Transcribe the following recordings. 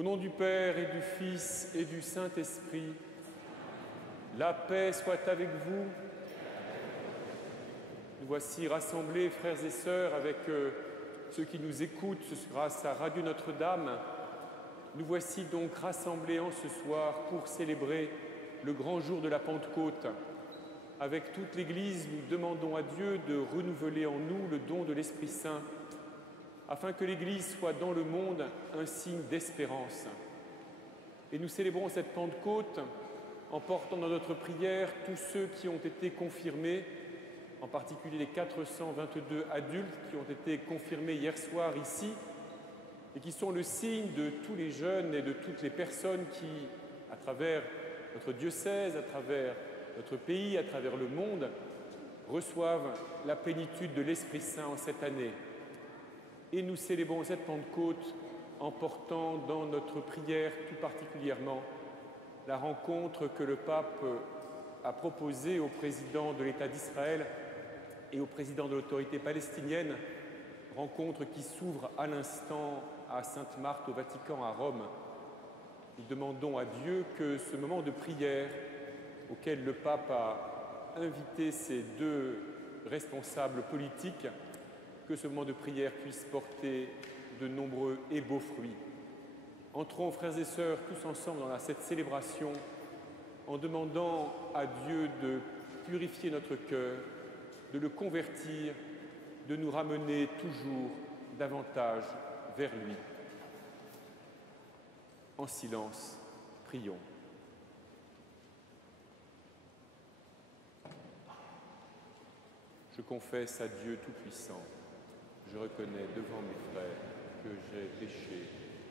Au nom du Père et du Fils et du Saint-Esprit, la paix soit avec vous. Nous voici rassemblés, frères et sœurs, avec ceux qui nous écoutent grâce à Radio Notre-Dame. Nous voici donc rassemblés en ce soir pour célébrer le grand jour de la Pentecôte. Avec toute l'Église, nous demandons à Dieu de renouveler en nous le don de l'Esprit Saint, afin que l'Église soit dans le monde un signe d'espérance. Et nous célébrons cette Pentecôte en portant dans notre prière tous ceux qui ont été confirmés, en particulier les 422 adultes qui ont été confirmés hier soir ici, et qui sont le signe de tous les jeunes et de toutes les personnes qui, à travers notre diocèse, à travers notre pays, à travers le monde, reçoivent la plénitude de l'Esprit Saint en cette année. Et nous célébrons cette Pentecôte en portant dans notre prière tout particulièrement la rencontre que le pape a proposée au président de l'État d'Israël et au président de l'autorité palestinienne, rencontre qui s'ouvre à l'instant à Sainte-Marthe au Vatican à Rome. Nous demandons à Dieu que ce moment de prière auquel le pape a invité ces deux responsables politiques, que ce moment de prière puisse porter de nombreux et beaux fruits. Entrons, frères et sœurs, tous ensemble dans cette célébration en demandant à Dieu de purifier notre cœur, de le convertir, de nous ramener toujours davantage vers lui. En silence, prions. Je confesse à Dieu Tout-Puissant, je reconnais devant mes frères que j'ai péché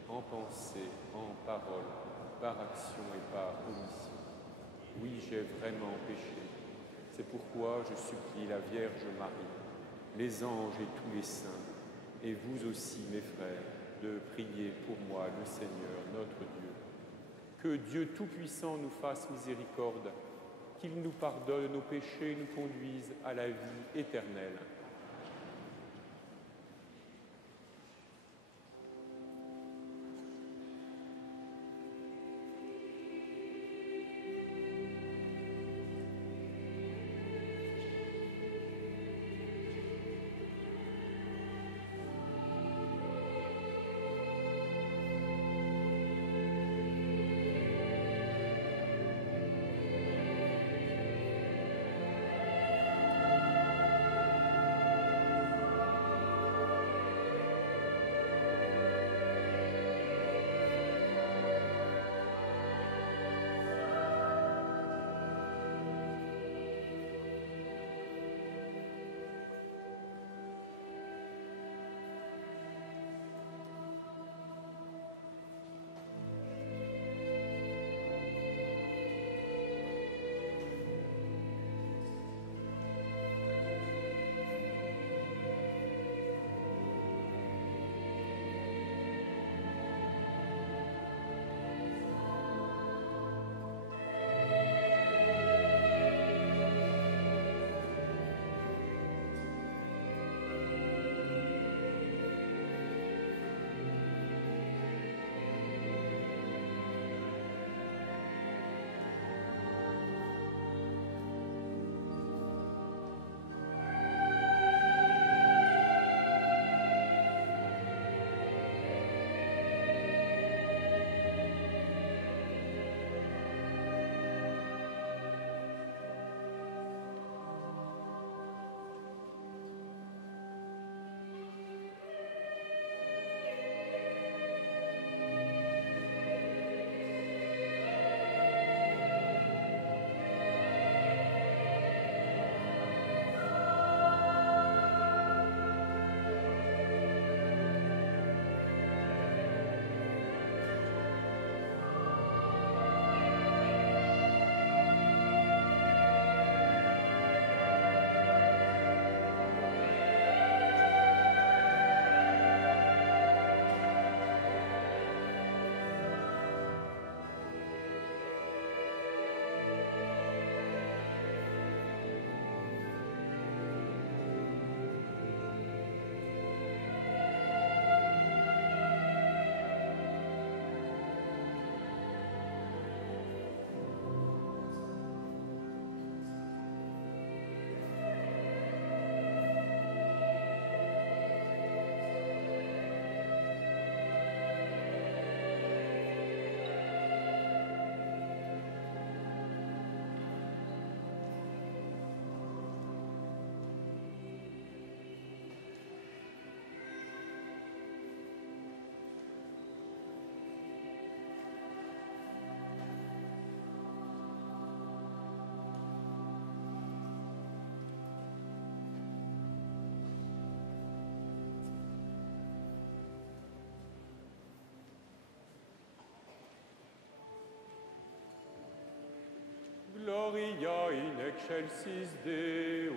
en pensée, en parole, par action et par omission. Oui, j'ai vraiment péché. C'est pourquoi je supplie la Vierge Marie, les anges et tous les saints, et vous aussi, mes frères, de prier pour moi, le Seigneur, notre Dieu. Que Dieu Tout-Puissant nous fasse miséricorde, qu'il nous pardonne nos péchés et nous conduise à la vie éternelle. gloria in excelsis Deo.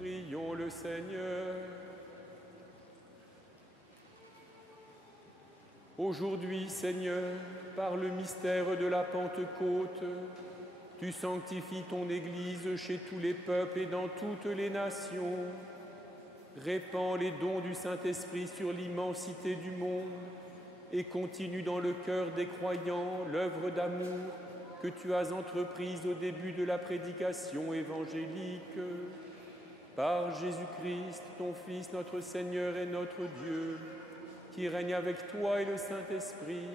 Prions le Seigneur. Aujourd'hui, Seigneur, par le mystère de la Pentecôte, tu sanctifies ton Église chez tous les peuples et dans toutes les nations. Répands les dons du Saint-Esprit sur l'immensité du monde et continue dans le cœur des croyants l'œuvre d'amour que tu as entreprise au début de la prédication évangélique. Par Jésus-Christ, ton Fils, notre Seigneur et notre Dieu, qui règne avec toi et le Saint-Esprit,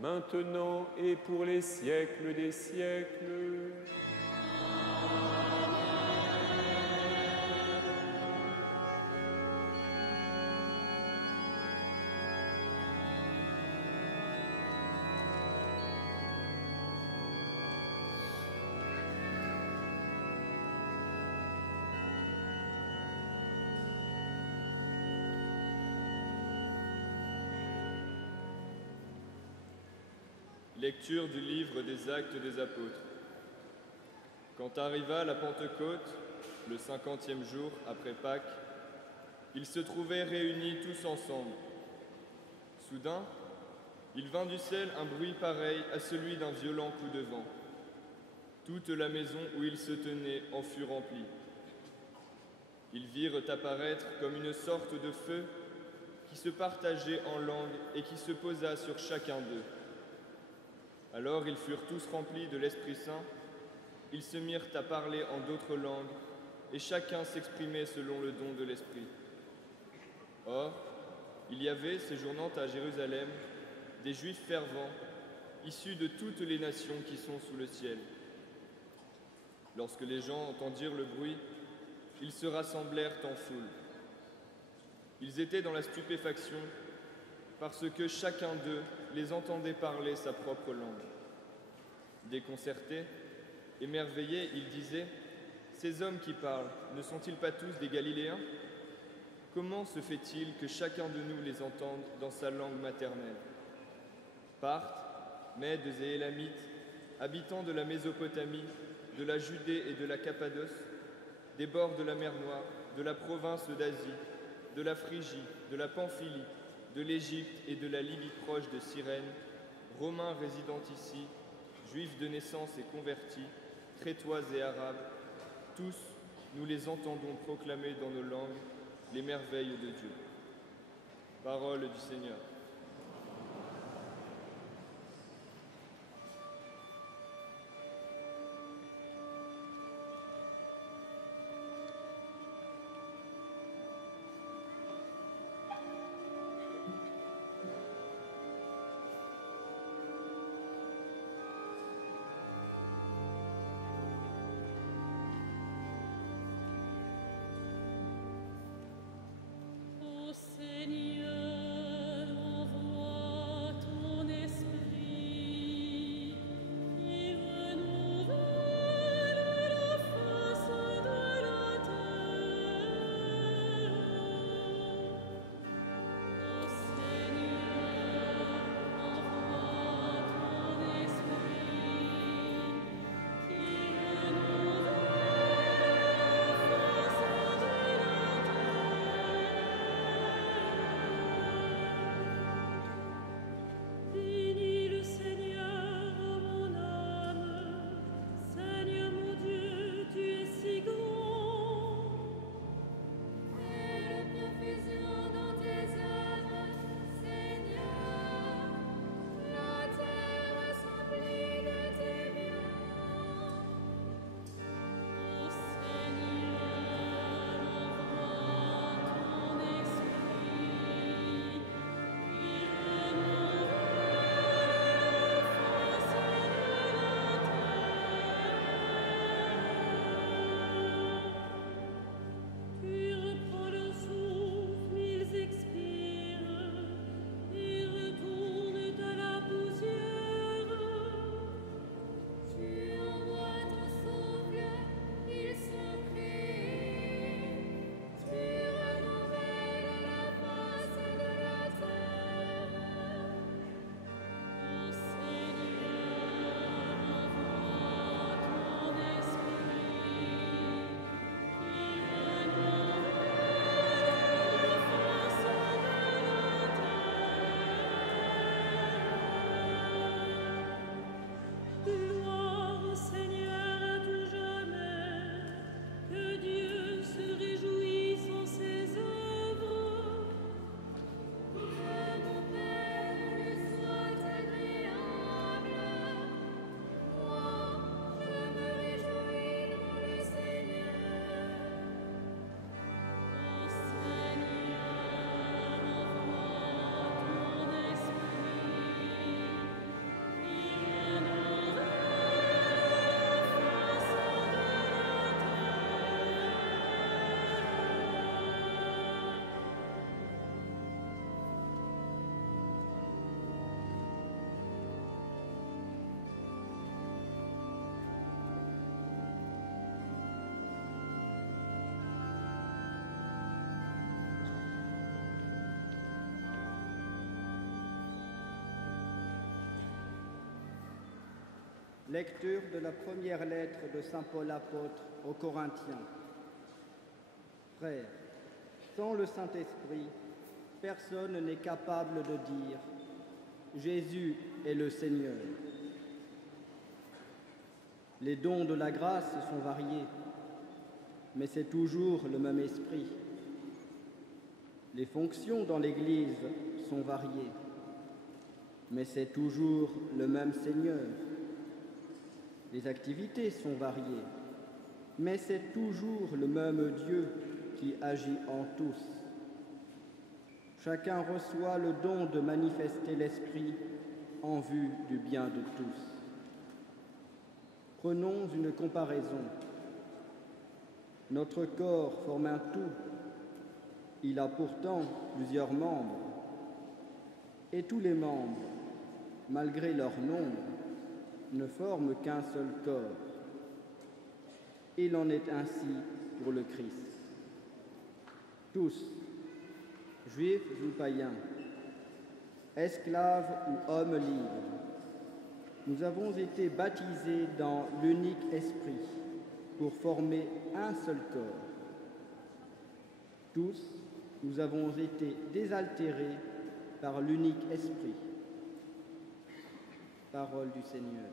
maintenant et pour les siècles des siècles. Lecture du livre des Actes des Apôtres. Quand arriva la Pentecôte, le 50e jour après Pâques, ils se trouvaient réunis tous ensemble. Soudain, il vint du ciel un bruit pareil à celui d'un violent coup de vent. Toute la maison où ils se tenaient en fut remplie. Ils virent apparaître comme une sorte de feu qui se partageait en langues et qui se posa sur chacun d'eux. Alors ils furent tous remplis de l'Esprit Saint, ils se mirent à parler en d'autres langues, et chacun s'exprimait selon le don de l'Esprit. Or, il y avait, séjournant à Jérusalem, des Juifs fervents, issus de toutes les nations qui sont sous le ciel. Lorsque les gens entendirent le bruit, ils se rassemblèrent en foule. Ils étaient dans la stupéfaction, parce que chacun d'eux les entendait parler sa propre langue. Déconcertés, émerveillés, ils disaient « Ces hommes qui parlent, ne sont-ils pas tous des Galiléens ? Comment se fait-il que chacun de nous les entende dans sa langue maternelle ? Parthes, Mèdes et Élamites, habitants de la Mésopotamie, de la Judée et de la Cappadoce, des bords de la mer Noire, de la province d'Asie, de la Phrygie, de la Pamphylie, de l'Égypte et de la Libye proche de Cyrène, Romains résidant ici, Juifs de naissance et convertis, Crétois et Arabes, tous, nous les entendons proclamer dans nos langues les merveilles de Dieu. Parole du Seigneur. Lecture de la première lettre de saint Paul apôtre aux Corinthiens. Frères, sans le Saint-Esprit, personne n'est capable de dire « Jésus est le Seigneur ». Les dons de la grâce sont variés, mais c'est toujours le même esprit. Les fonctions dans l'Église sont variées, mais c'est toujours le même Seigneur. Les activités sont variées, mais c'est toujours le même Dieu qui agit en tous. Chacun reçoit le don de manifester l'Esprit en vue du bien de tous. Prenons une comparaison. Notre corps forme un tout. Il a pourtant plusieurs membres. Et tous les membres, malgré leur nombre, ne forment qu'un seul corps. Il en est ainsi pour le Christ. Tous, juifs ou païens, esclaves ou hommes libres, nous avons été baptisés dans l'unique esprit, pour former un seul corps. Tous, nous avons été désaltérés par l'unique esprit. Parole du Seigneur.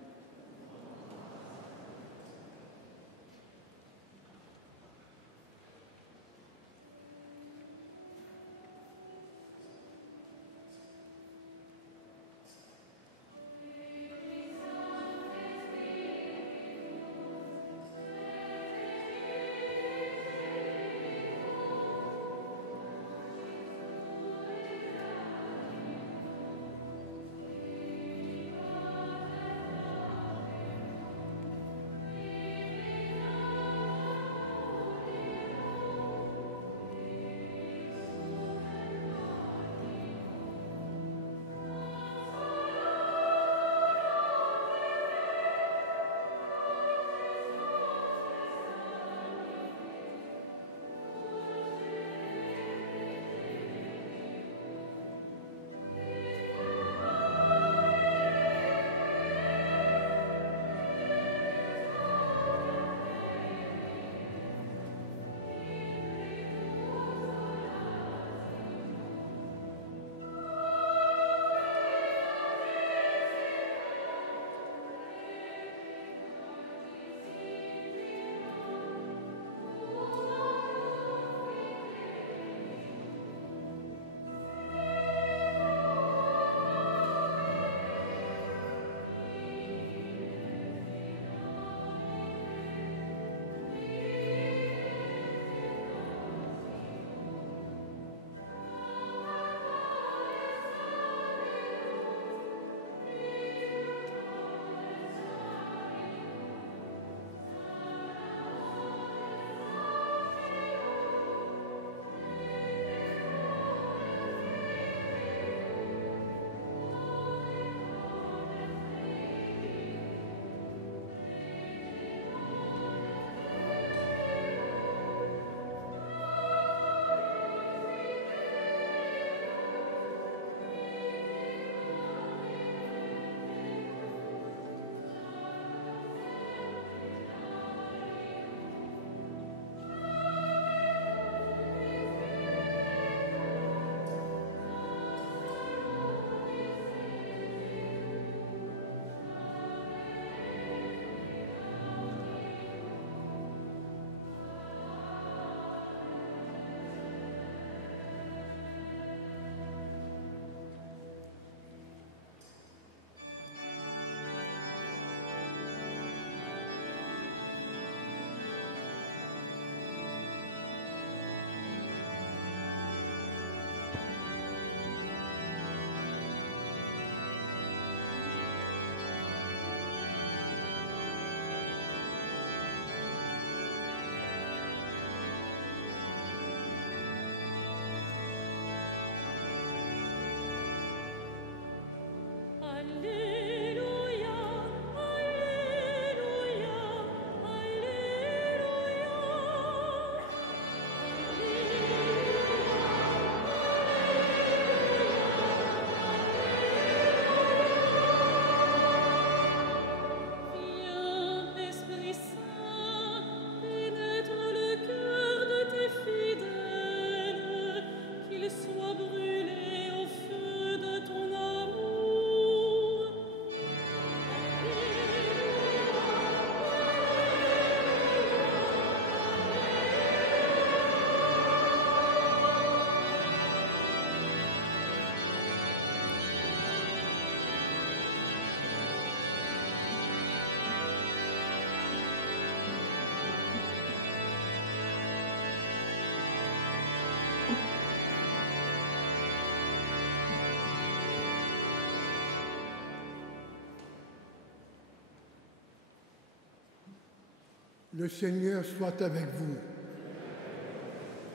Le Seigneur soit avec vous.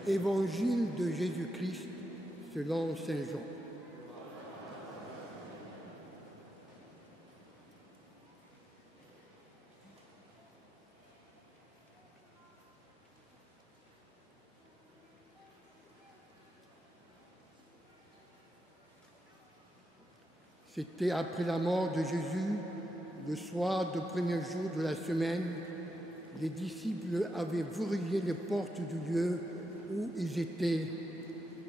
Évangile de Jésus-Christ selon saint Jean. C'était après la mort de Jésus, le soir du premier jour de la semaine, les disciples avaient verrouillé les portes du lieu où ils étaient,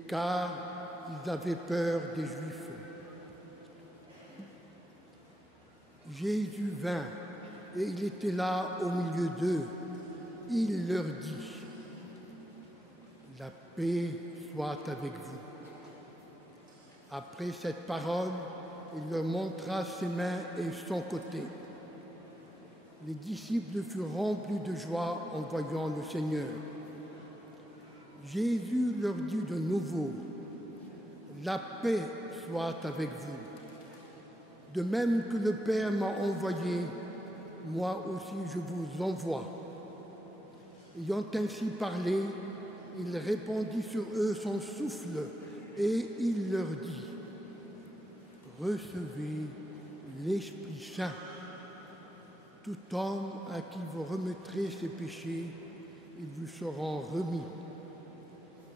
car ils avaient peur des Juifs. Jésus vint et il était là au milieu d'eux. Il leur dit, « La paix soit avec vous. » Après cette parole, il leur montra ses mains et son côté. Les disciples furent remplis de joie en voyant le Seigneur. Jésus leur dit de nouveau, « La paix soit avec vous. De même que le Père m'a envoyé, moi aussi je vous envoie. » Ayant ainsi parlé, il répandit sur eux son souffle et il leur dit, « Recevez l'Esprit Saint. Tout homme à qui vous remettrez ses péchés, ils vous seront remis.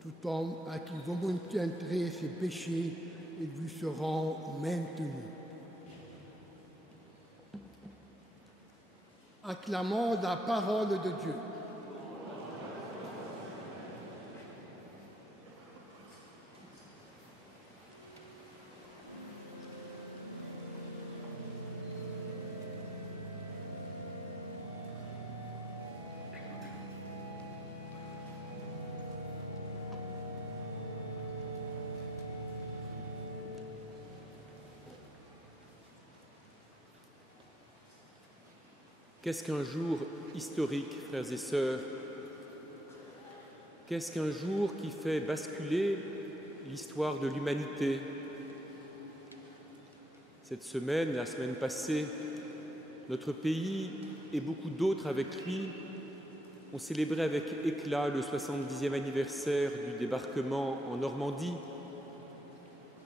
Tout homme à qui vous maintiendrez ses péchés, ils vous seront maintenus. » Acclamons la parole de Dieu. Qu'est-ce qu'un jour historique, frères et sœurs? Qu'est-ce qu'un jour qui fait basculer l'histoire de l'humanité? Cette semaine, la semaine passée, notre pays et beaucoup d'autres avec lui ont célébré avec éclat le 70e anniversaire du débarquement en Normandie,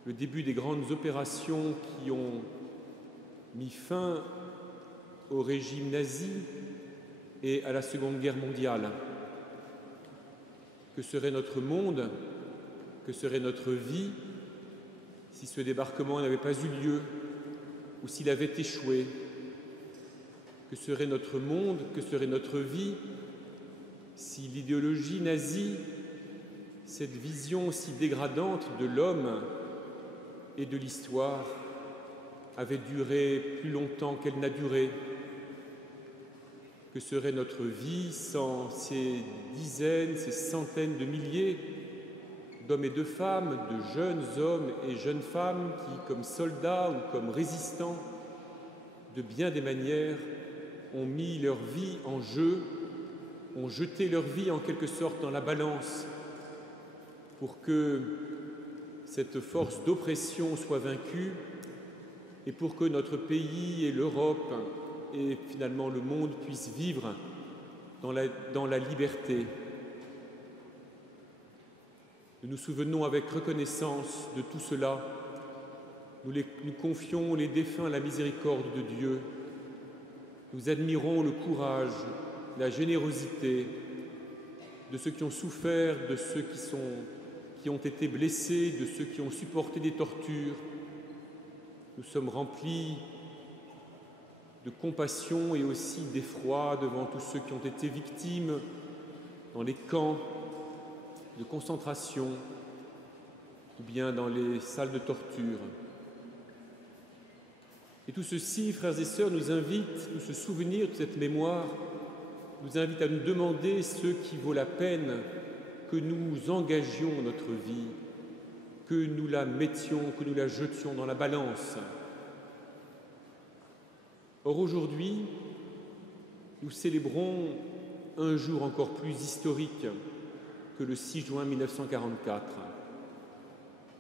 le début des grandes opérations qui ont mis fin au régime nazi et à la Seconde Guerre mondiale. Que serait notre monde, que serait notre vie si ce débarquement n'avait pas eu lieu ou s'il avait échoué? Que serait notre monde, que serait notre vie si l'idéologie nazie, cette vision si dégradante de l'homme et de l'histoire, avait duré plus longtemps qu'elle n'a duré? Que serait notre vie sans ces dizaines, ces centaines de milliers d'hommes et de femmes, de jeunes hommes et jeunes femmes qui, comme soldats ou comme résistants, de bien des manières, ont mis leur vie en jeu, ont jeté leur vie en quelque sorte dans la balance pour que cette force d'oppression soit vaincue et pour que notre pays et l'Europe et finalement le monde puissent vivre dans la liberté. Nous nous souvenons avec reconnaissance de tout cela. Nous confions les défunts à la miséricorde de Dieu. Nous admirons le courage, la générosité de ceux qui ont souffert, de ceux qui ont été blessés, de ceux qui ont supporté des tortures. Nous sommes remplis de compassion et aussi d'effroi devant tous ceux qui ont été victimes dans les camps de concentration ou bien dans les salles de torture. Et tout ceci, frères et sœurs, nous invite, nous se souvenir de cette mémoire, nous invite à nous demander ce qui vaut la peine que nous engagions notre vie, que nous la mettions, que nous la jetions dans la balance. Or aujourd'hui, nous célébrons un jour encore plus historique que le 6 juin 1944.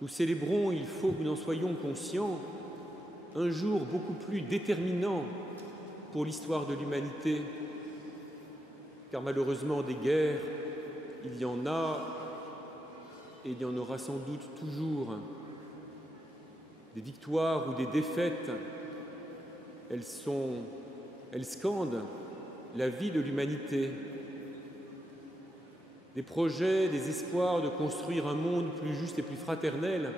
Nous célébrons, il faut que nous en soyons conscients, un jour beaucoup plus déterminant pour l'histoire de l'humanité, car malheureusement des guerres, il y en a et il y en aura sans doute toujours. Des victoires ou des défaites, elles scandent la vie de l'humanité. Des projets, des espoirs de construire un monde plus juste et plus fraternel,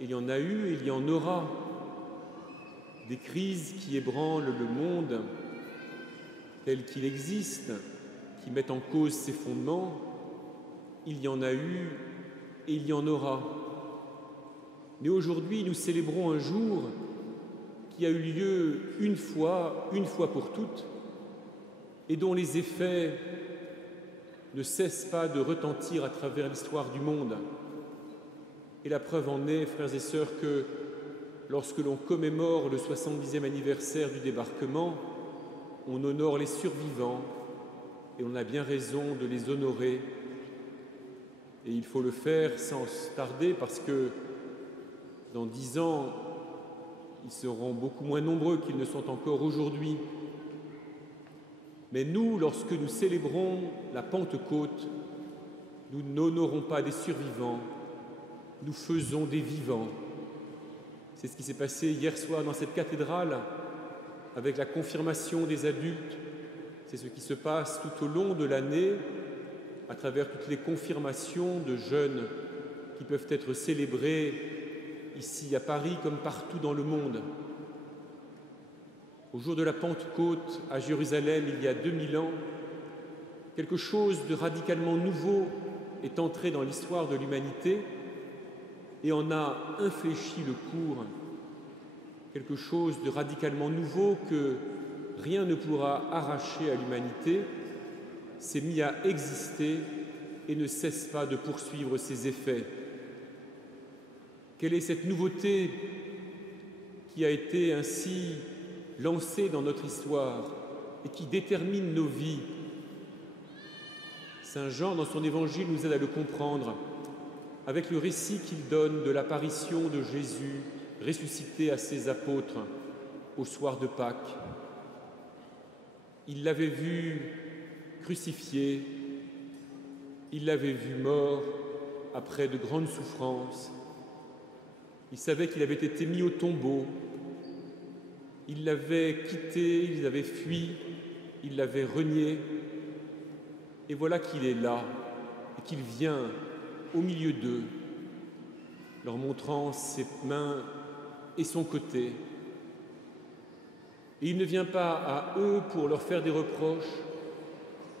il y en a eu et il y en aura. Des crises qui ébranlent le monde, tel qu'il existe, qui mettent en cause ses fondements, il y en a eu et il y en aura. Mais aujourd'hui, nous célébrons un jour qui a eu lieu une fois pour toutes, et dont les effets ne cessent pas de retentir à travers l'histoire du monde. Et la preuve en est, frères et sœurs, que lorsque l'on commémore le 70e anniversaire du débarquement, on honore les survivants, et on a bien raison de les honorer. Et il faut le faire sans tarder, parce que dans 10 ans, ils seront beaucoup moins nombreux qu'ils ne sont encore aujourd'hui. Mais nous, lorsque nous célébrons la Pentecôte, nous n'honorons pas des survivants, nous faisons des vivants. C'est ce qui s'est passé hier soir dans cette cathédrale avec la confirmation des adultes. C'est ce qui se passe tout au long de l'année à travers toutes les confirmations de jeunes qui peuvent être célébrées ici à Paris comme partout dans le monde. Au jour de la Pentecôte à Jérusalem, il y a 2000 ans, quelque chose de radicalement nouveau est entré dans l'histoire de l'humanité et en a infléchi le cours. Quelque chose de radicalement nouveau que rien ne pourra arracher à l'humanité s'est mis à exister et ne cesse pas de poursuivre ses effets. Quelle est cette nouveauté qui a été ainsi lancée dans notre histoire et qui détermine nos vies? Saint Jean, dans son évangile, nous aide à le comprendre avec le récit qu'il donne de l'apparition de Jésus ressuscité à ses apôtres au soir de Pâques. Il l'avait vu crucifié, il l'avait vu mort après de grandes souffrances. Il savait qu'il avait été mis au tombeau, il l'avait quitté, il l'avait fui, il l'avait renié. Et voilà qu'il est là et qu'il vient au milieu d'eux, leur montrant ses mains et son côté. Et il ne vient pas à eux pour leur faire des reproches,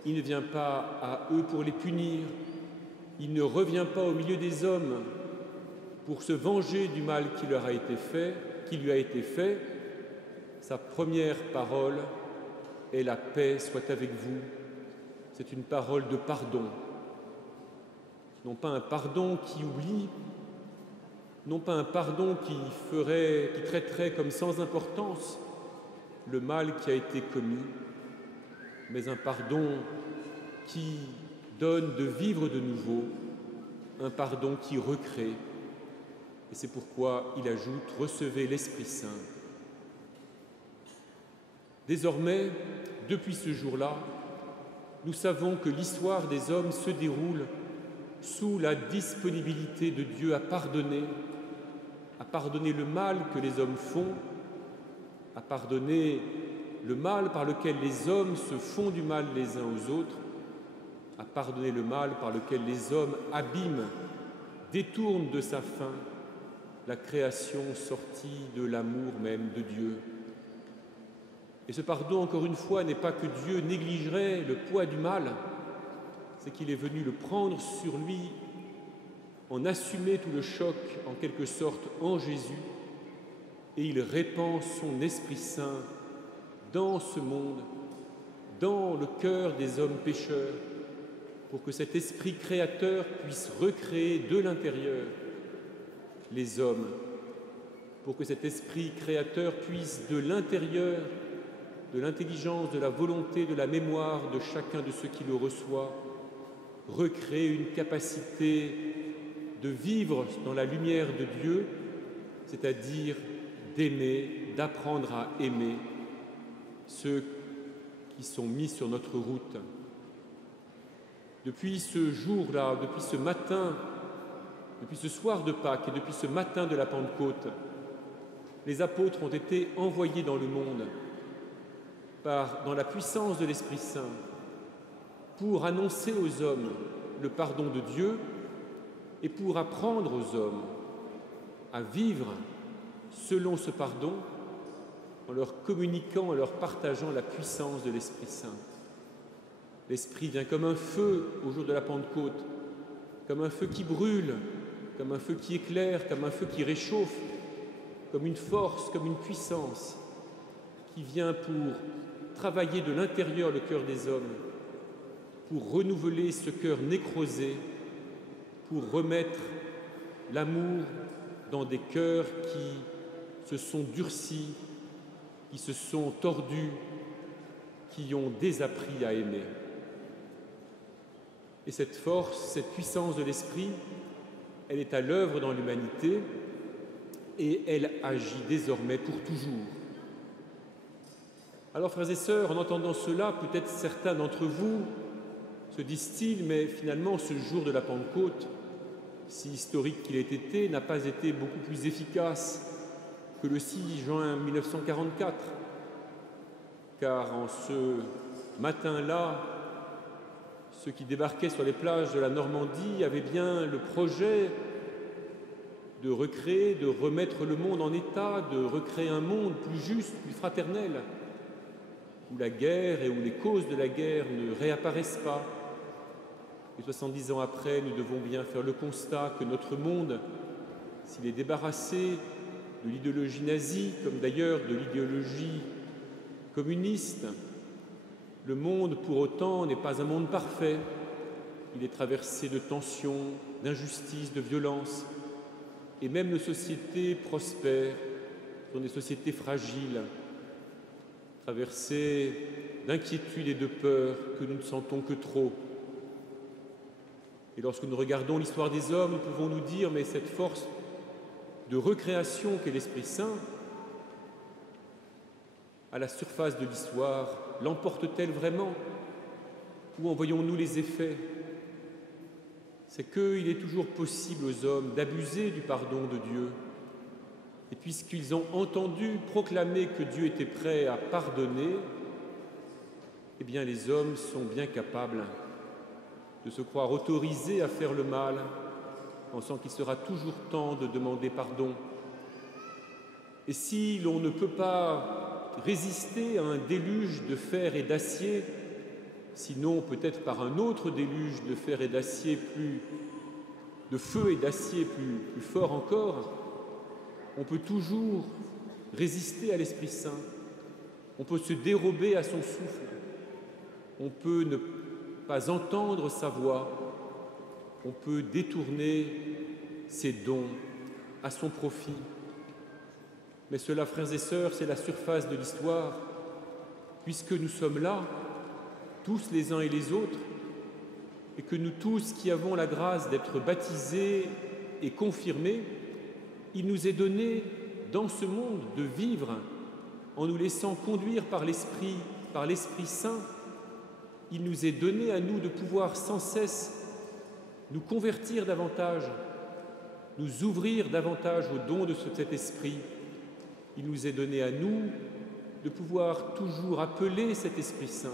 il ne vient pas à eux pour les punir, il ne revient pas au milieu des hommes pour se venger du mal qui lui a été fait. Sa première parole est « La paix soit avec vous ». C'est une parole de pardon. Non pas un pardon qui oublie, non pas un pardon qui traiterait comme sans importance le mal qui a été commis, mais un pardon qui donne de vivre de nouveau, un pardon qui recrée. Et c'est pourquoi il ajoute « Recevez l'Esprit Saint ». Désormais, depuis ce jour-là, nous savons que l'histoire des hommes se déroule sous la disponibilité de Dieu à pardonner le mal que les hommes font, à pardonner le mal par lequel les hommes se font du mal les uns aux autres, à pardonner le mal par lequel les hommes abîment, détournent de sa fin la création sortie de l'amour même de Dieu. Et ce pardon, encore une fois, n'est pas que Dieu négligerait le poids du mal, c'est qu'il est venu le prendre sur lui, en assumer tout le choc, en quelque sorte, en Jésus, et il répand son Esprit Saint dans ce monde, dans le cœur des hommes pécheurs, pour que cet Esprit créateur puisse recréer de l'intérieur les hommes, pour que cet Esprit créateur puisse de l'intérieur, de l'intelligence, de la volonté, de la mémoire de chacun de ceux qui le reçoit, recréer une capacité de vivre dans la lumière de Dieu, c'est-à-dire d'aimer, d'apprendre à aimer ceux qui sont mis sur notre route. Depuis ce jour-là, depuis ce matin, depuis ce soir de Pâques et depuis ce matin de la Pentecôte, les apôtres ont été envoyés dans le monde dans la puissance de l'Esprit Saint pour annoncer aux hommes le pardon de Dieu et pour apprendre aux hommes à vivre selon ce pardon en leur communiquant, en leur partageant la puissance de l'Esprit Saint. L'Esprit vient comme un feu au jour de la Pentecôte, comme un feu qui brûle, comme un feu qui éclaire, comme un feu qui réchauffe, comme une force, comme une puissance qui vient pour travailler de l'intérieur le cœur des hommes, pour renouveler ce cœur nécrosé, pour remettre l'amour dans des cœurs qui se sont durcis, qui se sont tordus, qui ont désappris à aimer. Et cette force, cette puissance de l'Esprit, elle est à l'œuvre dans l'humanité et elle agit désormais pour toujours. Alors, frères et sœurs, en entendant cela, peut-être certains d'entre vous se disent-ils, mais finalement, ce jour de la Pentecôte, si historique qu'il ait été, n'a pas été beaucoup plus efficace que le 6 juin 1944, car en ce matin-là, ceux qui débarquaient sur les plages de la Normandie avaient bien le projet de recréer, de remettre le monde en état, de recréer un monde plus juste, plus fraternel, où la guerre et où les causes de la guerre ne réapparaissent pas. Et 70 ans après, nous devons bien faire le constat que notre monde, s'il est débarrassé de l'idéologie nazie, comme d'ailleurs de l'idéologie communiste, le monde, pour autant, n'est pas un monde parfait. Il est traversé de tensions, d'injustices, de violences. Et même nos sociétés prospères sont des sociétés fragiles, traversées d'inquiétudes et de peurs que nous ne sentons que trop. Et lorsque nous regardons l'histoire des hommes, nous pouvons nous dire, mais cette force de recréation qu'est l'Esprit Saint, à la surface de l'histoire, l'emporte-t-elle vraiment? Où en voyons-nous les effets? C'est qu'il est toujours possible aux hommes d'abuser du pardon de Dieu. Et puisqu'ils ont entendu proclamer que Dieu était prêt à pardonner, eh bien les hommes sont bien capables de se croire autorisés à faire le mal, pensant qu'il sera toujours temps de demander pardon. Et si l'on ne peut pas résister à un déluge de fer et d'acier, sinon peut-être par un autre déluge de fer et d'acier de feu et d'acier plus fort encore, on peut toujours résister à l'Esprit Saint, on peut se dérober à son souffle, on peut ne pas entendre sa voix, on peut détourner ses dons à son profit. Mais cela, frères et sœurs, c'est la surface de l'histoire, puisque nous sommes là, tous les uns et les autres, et que nous tous qui avons la grâce d'être baptisés et confirmés, il nous est donné dans ce monde de vivre en nous laissant conduire par l'Esprit Saint. Il nous est donné à nous de pouvoir sans cesse nous convertir davantage, nous ouvrir davantage au don de cet Esprit. Il nous est donné à nous de pouvoir toujours appeler cet Esprit Saint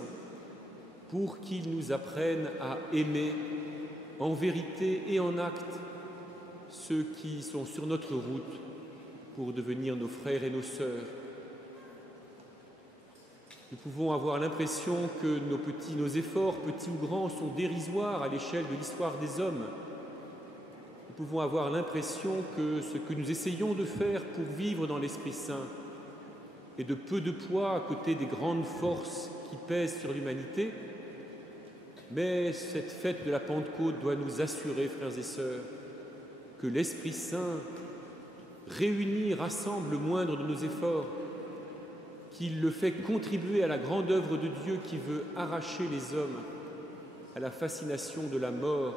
pour qu'il nous apprenne à aimer en vérité et en acte ceux qui sont sur notre route pour devenir nos frères et nos sœurs. Nous pouvons avoir l'impression que nos efforts, petits ou grands, sont dérisoires à l'échelle de l'histoire des hommes. Nous pouvons avoir l'impression que ce que nous essayons de faire pour vivre dans l'Esprit Saint est de peu de poids à côté des grandes forces qui pèsent sur l'humanité. Mais cette fête de la Pentecôte doit nous assurer, frères et sœurs, que l'Esprit Saint réunit, rassemble le moindre de nos efforts, qu'il le fait contribuer à la grande œuvre de Dieu qui veut arracher les hommes à la fascination de la mort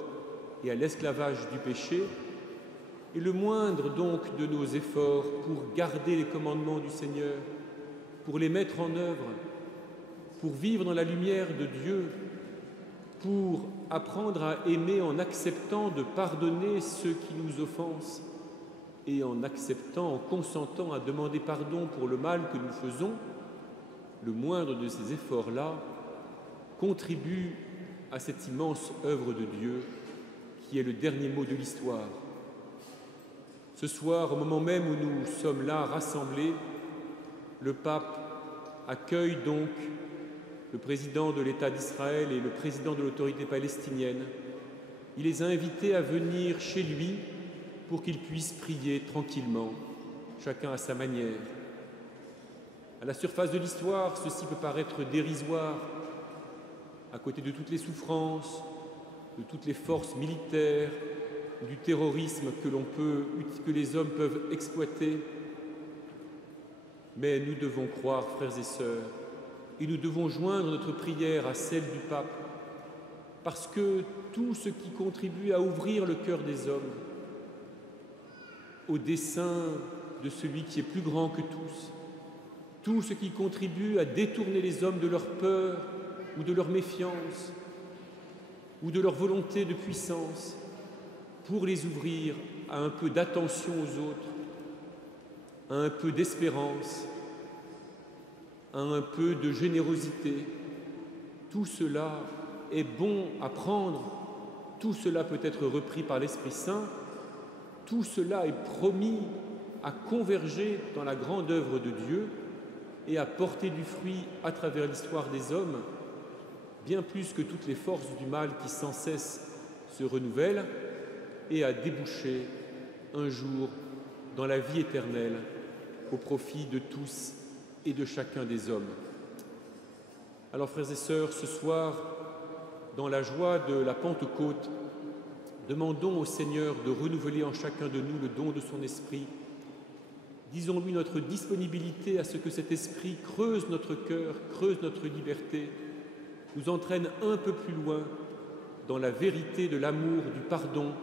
et à l'esclavage du péché, et le moindre donc de nos efforts pour garder les commandements du Seigneur, pour les mettre en œuvre, pour vivre dans la lumière de Dieu, pour apprendre à aimer en acceptant de pardonner ceux qui nous offensent et en acceptant, en consentant à demander pardon pour le mal que nous faisons, le moindre de ces efforts-là contribue à cette immense œuvre de Dieu qui est le dernier mot de l'histoire. Ce soir, au moment même où nous sommes là rassemblés, Le pape accueille donc le président de l'État d'Israël et le président de l'autorité palestinienne. Il les a invités à venir chez lui pour qu'ils puissent prier tranquillement, chacun à sa manière. À la surface de l'histoire, ceci peut paraître dérisoire, à côté de toutes les souffrances, de toutes les forces militaires, du terrorisme que les hommes peuvent exploiter. Mais nous devons croire, frères et sœurs, et nous devons joindre notre prière à celle du pape, parce que tout ce qui contribue à ouvrir le cœur des hommes au dessein de celui qui est plus grand que tous, tout ce qui contribue à détourner les hommes de leur peur ou de leur méfiance ou de leur volonté de puissance pour les ouvrir à un peu d'attention aux autres, à un peu d'espérance, à un peu de générosité. Tout cela est bon à prendre, tout cela peut être repris par l'Esprit Saint, tout cela est promis à converger dans la grande œuvre de Dieu et à porter du fruit à travers l'histoire des hommes, bien plus que toutes les forces du mal qui sans cesse se renouvellent, et à déboucher un jour dans la vie éternelle au profit de tous et de chacun des hommes. Alors, frères et sœurs, ce soir, dans la joie de la Pentecôte, demandons au Seigneur de renouveler en chacun de nous le don de son esprit. Disons-lui notre disponibilité à ce que cet esprit creuse notre cœur, creuse notre liberté, nous entraîne un peu plus loin dans la vérité de l'amour, du pardon,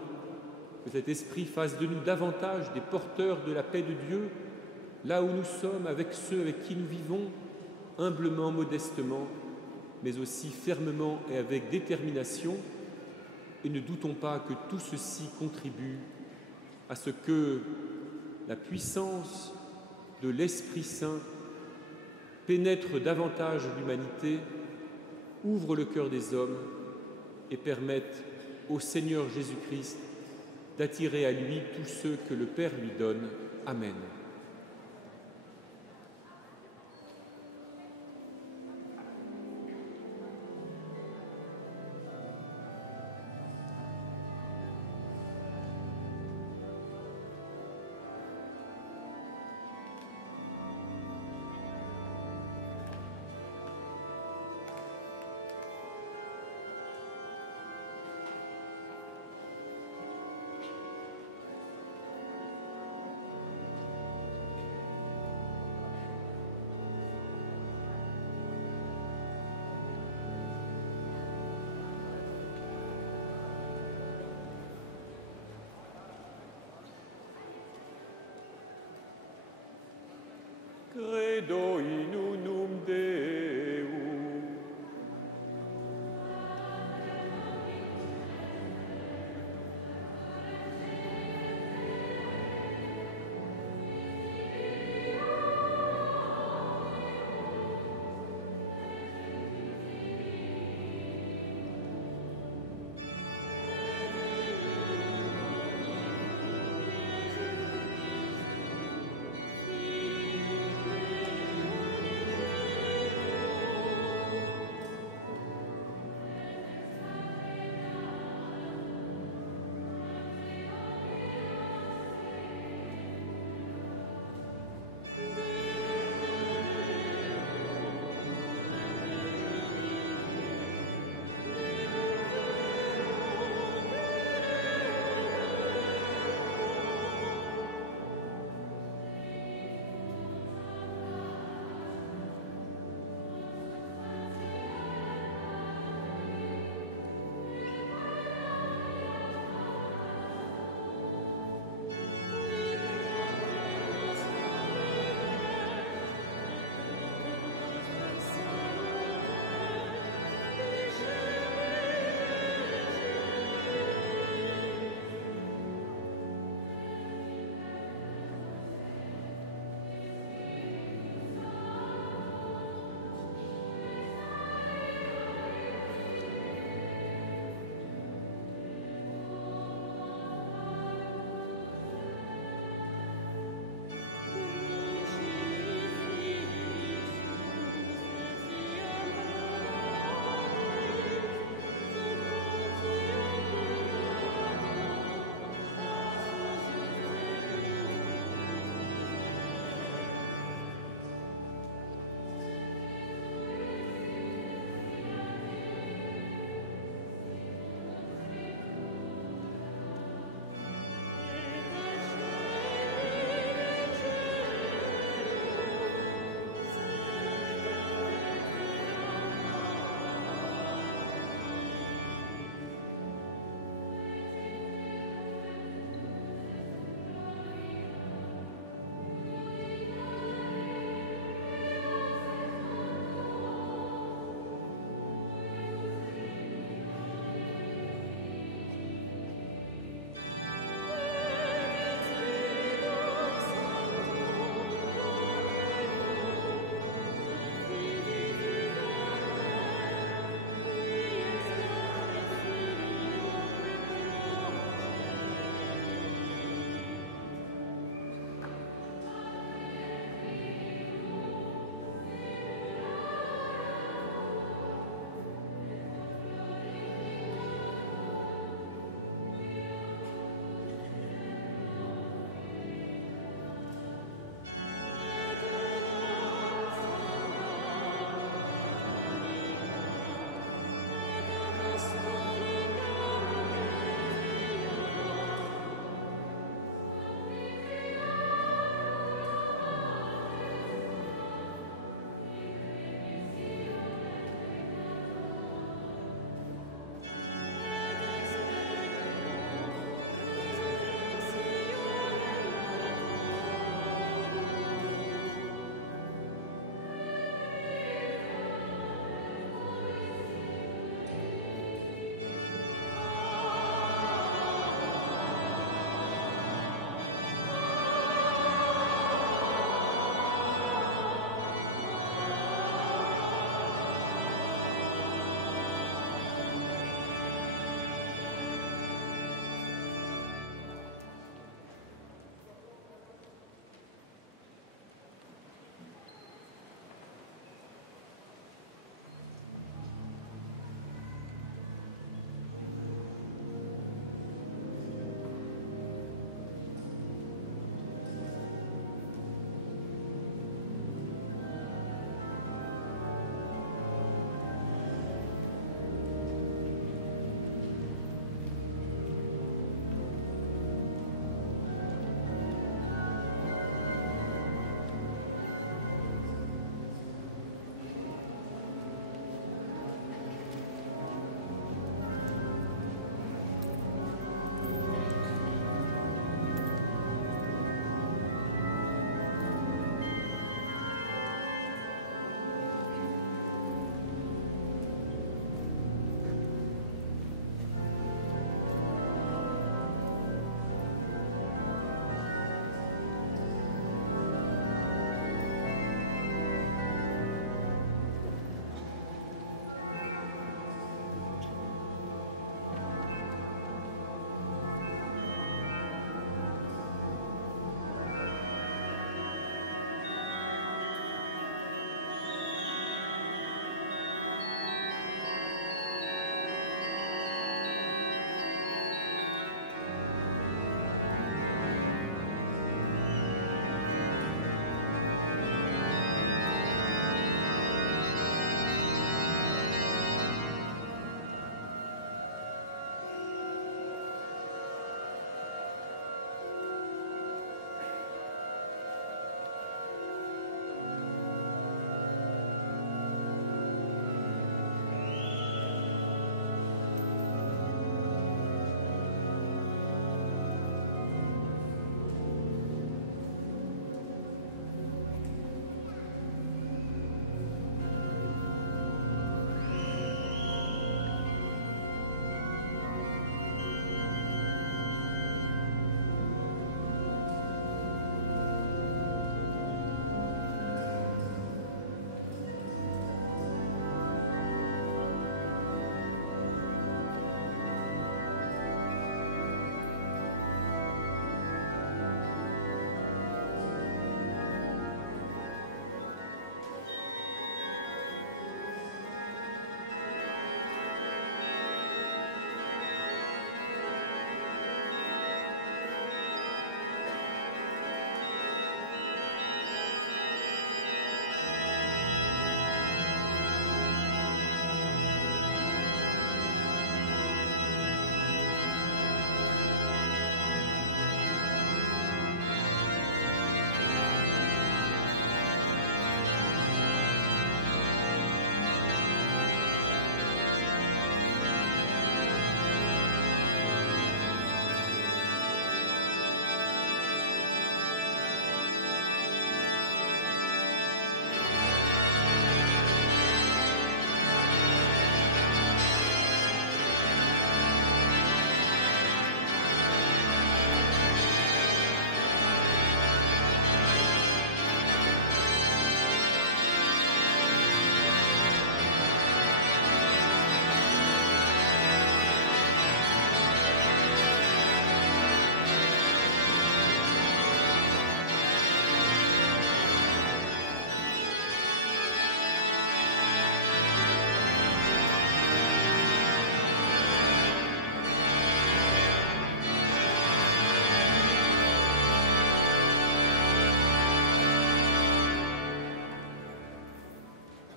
que cet esprit fasse de nous davantage des porteurs de la paix de Dieu, là où nous sommes, avec ceux avec qui nous vivons, humblement, modestement, mais aussi fermement et avec détermination. Et ne doutons pas que tout ceci contribue à ce que la puissance de l'Esprit Saint pénètre davantage l'humanité, ouvre le cœur des hommes et permette au Seigneur Jésus-Christ d'attirer à lui tous ceux que le Père lui donne. Amen. Credo in unum Deum.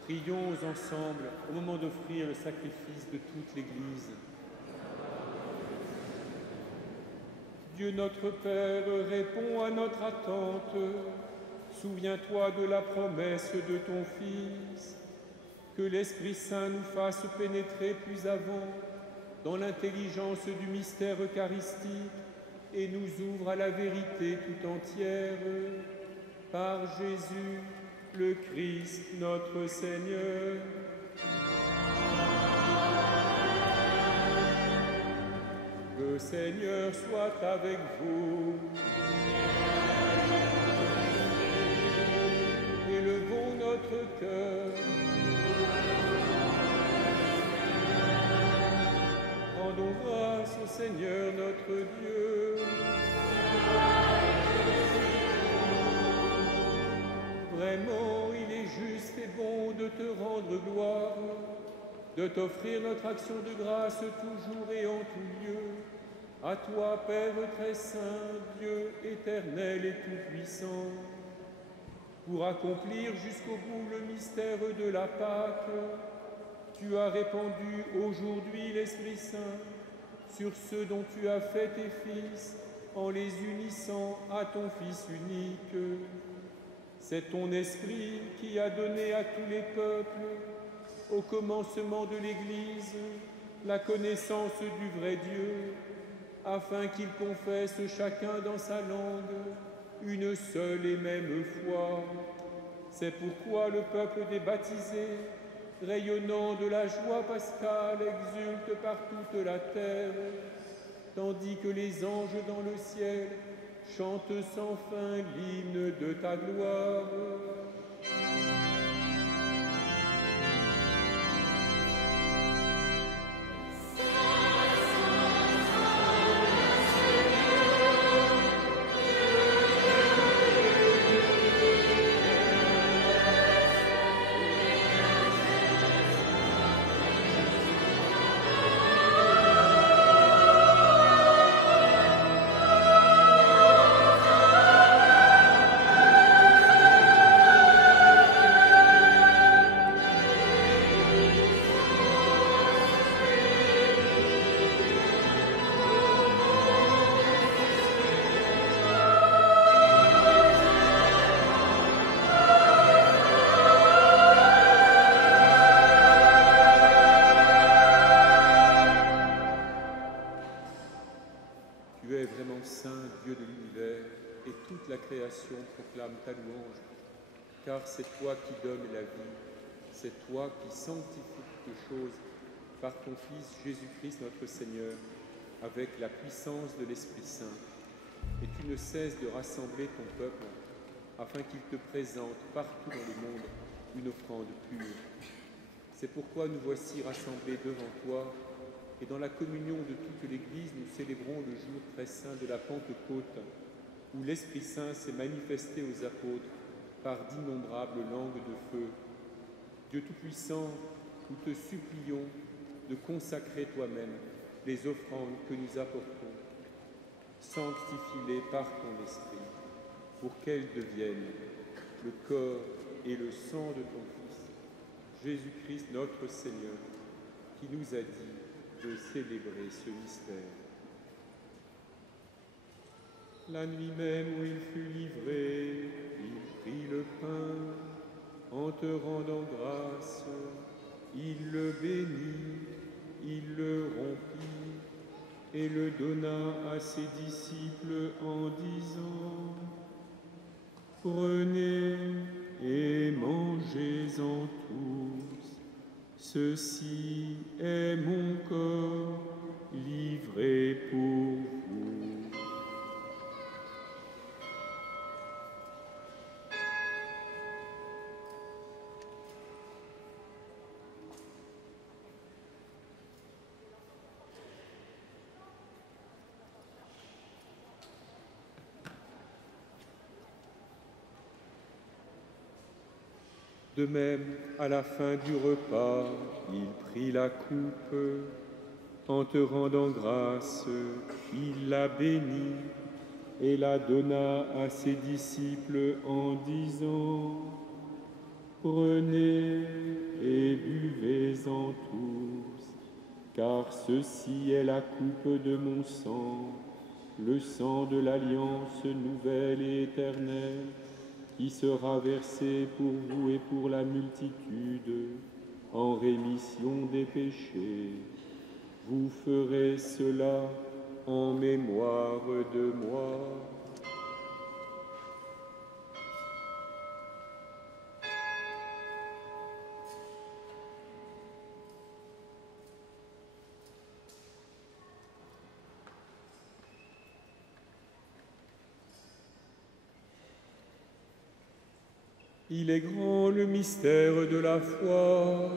Prions ensemble au moment d'offrir le sacrifice de toute l'Église. Dieu notre Père, réponds à notre attente. Souviens-toi de la promesse de ton Fils. Que l'Esprit Saint nous fasse pénétrer plus avant dans l'intelligence du mystère eucharistique et nous ouvre à la vérité tout entière. Par Jésus, le Christ, notre Seigneur. Le Seigneur soit avec vous. Élevons notre cœur. Rendons grâce au Seigneur notre Dieu. Vraiment, il est juste et bon de te rendre gloire, de t'offrir notre action de grâce toujours et en tout lieu. À toi, Père très saint, Dieu éternel et tout-puissant, pour accomplir jusqu'au bout le mystère de la Pâque, tu as répandu aujourd'hui l'Esprit Saint sur ceux dont tu as fait tes fils en les unissant à ton Fils unique. C'est ton Esprit qui a donné à tous les peuples, au commencement de l'Église, la connaissance du vrai Dieu, afin qu'ils confessent chacun dans sa langue une seule et même foi. C'est pourquoi le peuple des baptisés, rayonnant de la joie pascale, exulte par toute la terre, tandis que les anges dans le ciel chantent sans fin l'hymne de ta gloire. Proclame ta louange, car c'est toi qui donnes la vie, c'est toi qui sanctifies toutes choses par ton Fils Jésus-Christ notre Seigneur, avec la puissance de l'Esprit Saint. Et tu ne cesses de rassembler ton peuple, afin qu'il te présente partout dans le monde une offrande pure. C'est pourquoi nous voici rassemblés devant toi, et dans la communion de toute l'Église, nous célébrons le jour très saint de la Pentecôte, où l'Esprit Saint s'est manifesté aux apôtres par d'innombrables langues de feu. Dieu Tout-Puissant, nous te supplions de consacrer toi-même les offrandes que nous apportons. Sanctifie-les par ton Esprit, pour qu'elles deviennent le corps et le sang de ton Fils, Jésus-Christ notre Seigneur, qui nous a dit de célébrer ce mystère. La nuit même où il fut livré, il prit le pain, en te rendant grâce, il le bénit, il le rompit et le donna à ses disciples en disant : « Prenez et mangez-en tous, ceci est mon corps livré pour vous. » De même, à la fin du repas, il prit la coupe. En te rendant grâce, il la bénit et la donna à ses disciples en disant : « Prenez et buvez-en tous, car ceci est la coupe de mon sang, le sang de l'alliance nouvelle et éternelle, qui sera versé pour vous et pour la multitude, en rémission des péchés. Vous ferez cela en mémoire de moi. Il est grand le mystère de la foi.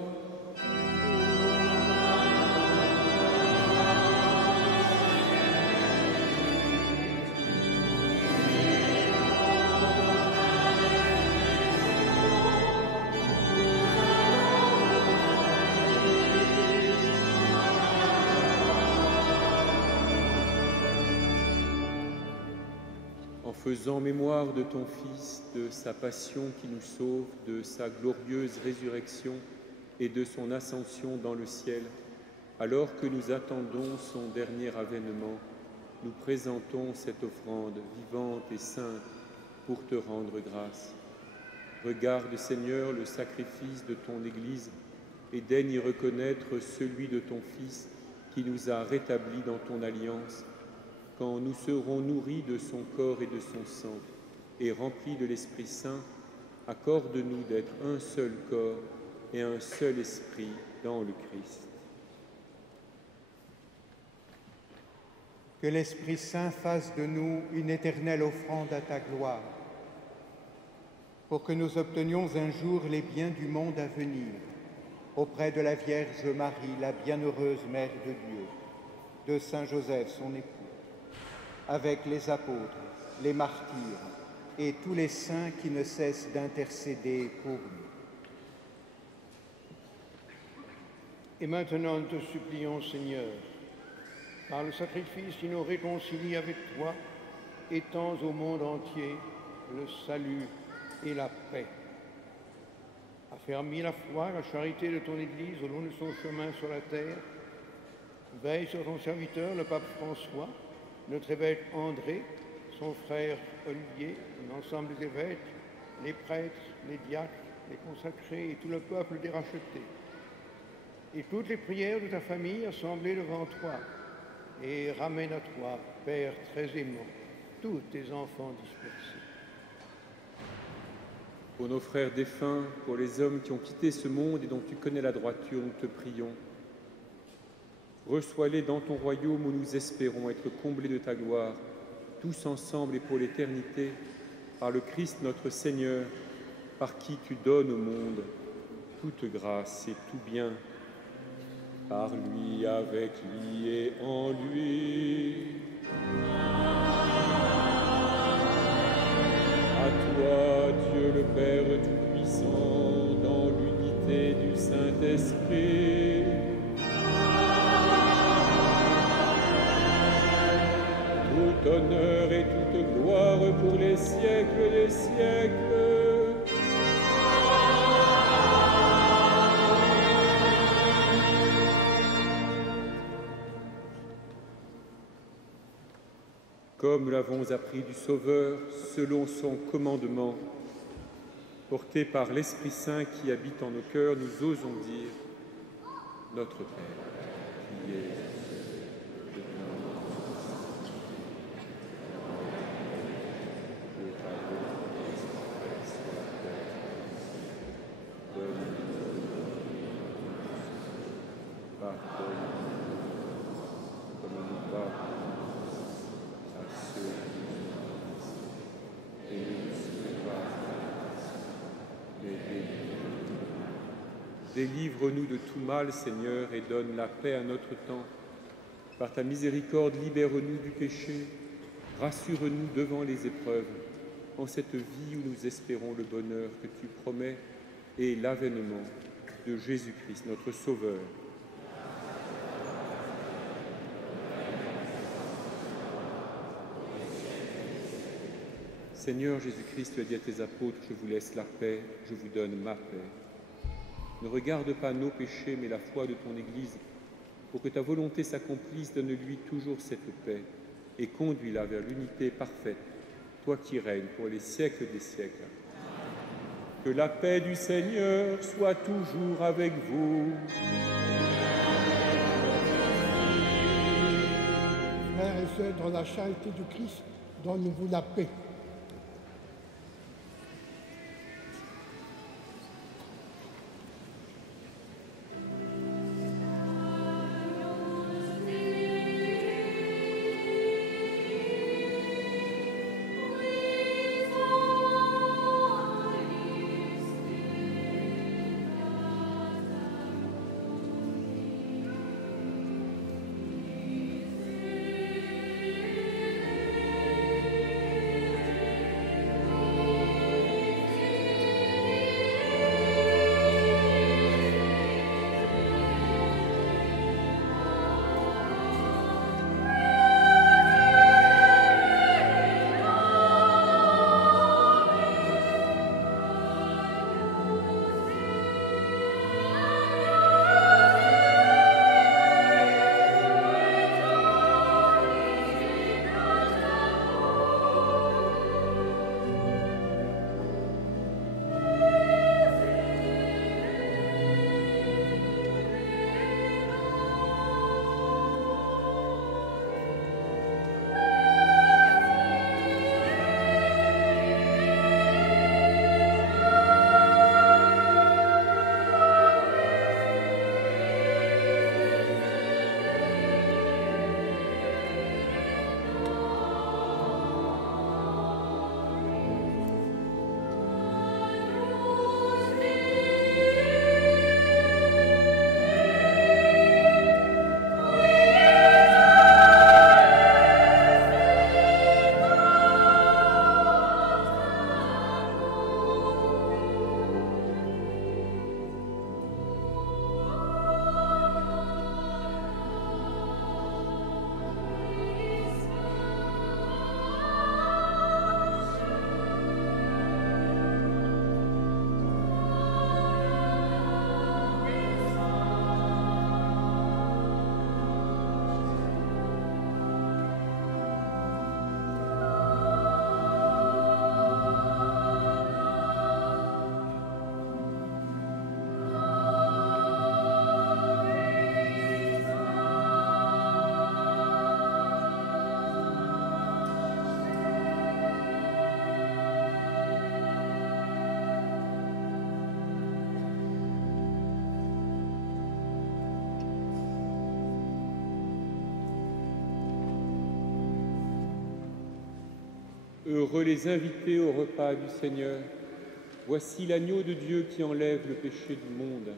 En faisant mémoire de ton Fils, de sa passion qui nous sauve, de sa glorieuse résurrection et de son ascension dans le ciel, alors que nous attendons son dernier avènement, nous présentons cette offrande vivante et sainte pour te rendre grâce. Regarde, Seigneur, le sacrifice de ton Église et daigne y reconnaître celui de ton Fils qui nous a rétablis dans ton alliance. Quand nous serons nourris de son corps et de son sang et remplis de l'Esprit Saint, accorde-nous d'être un seul corps et un seul esprit dans le Christ. Que l'Esprit Saint fasse de nous une éternelle offrande à ta gloire, pour que nous obtenions un jour les biens du monde à venir, auprès de la Vierge Marie, la bienheureuse Mère de Dieu, de Saint Joseph, son époux, avec les apôtres, les martyrs et tous les saints qui ne cessent d'intercéder pour nous. Et maintenant, nous te supplions, Seigneur, par le sacrifice qui nous réconcilie avec toi, étends au monde entier le salut et la paix. Affermis la foi, la charité de ton Église au long de son chemin sur la terre. Veille sur ton serviteur, le pape François, notre évêque André, son frère Olivier, l'ensemble des évêques, les prêtres, les diacres, les consacrés et tout le peuple des rachetés. Et toutes les prières de ta famille assemblées devant toi. Et ramène à toi, Père très aimant, tous tes enfants dispersés. Pour nos frères défunts, pour les hommes qui ont quitté ce monde et dont tu connais la droiture, nous te prions. Reçois-les dans ton royaume où nous espérons être comblés de ta gloire, tous ensemble et pour l'éternité, par le Christ notre Seigneur, par qui tu donnes au monde toute grâce et tout bien. Par lui, avec lui et en lui. À toi, Dieu le Père Tout-Puissant, dans l'unité du Saint-Esprit, tout honneur et toute gloire pour les siècles des siècles. Comme nous l'avons appris du Sauveur, selon son commandement, porté par l'Esprit Saint qui habite en nos cœurs, nous osons dire « Notre Père, qui es Délivre-nous de tout mal, Seigneur, et donne la paix à notre temps. Par ta miséricorde, libère-nous du péché, rassure-nous devant les épreuves, en cette vie où nous espérons le bonheur que tu promets et l'avènement de Jésus-Christ, notre Sauveur. Seigneur Jésus-Christ, tu as dit à tes apôtres, je vous laisse la paix, je vous donne ma paix. Ne regarde pas nos péchés, mais la foi de ton Église. Pour que ta volonté s'accomplisse, donne-lui toujours cette paix et conduis-la vers l'unité parfaite, toi qui règnes pour les siècles des siècles. Que la paix du Seigneur soit toujours avec vous. Frères et sœurs, dans la charité du Christ, donne-nous la paix. Heureux les invités au repas du Seigneur. Voici l'agneau de Dieu qui enlève le péché du monde.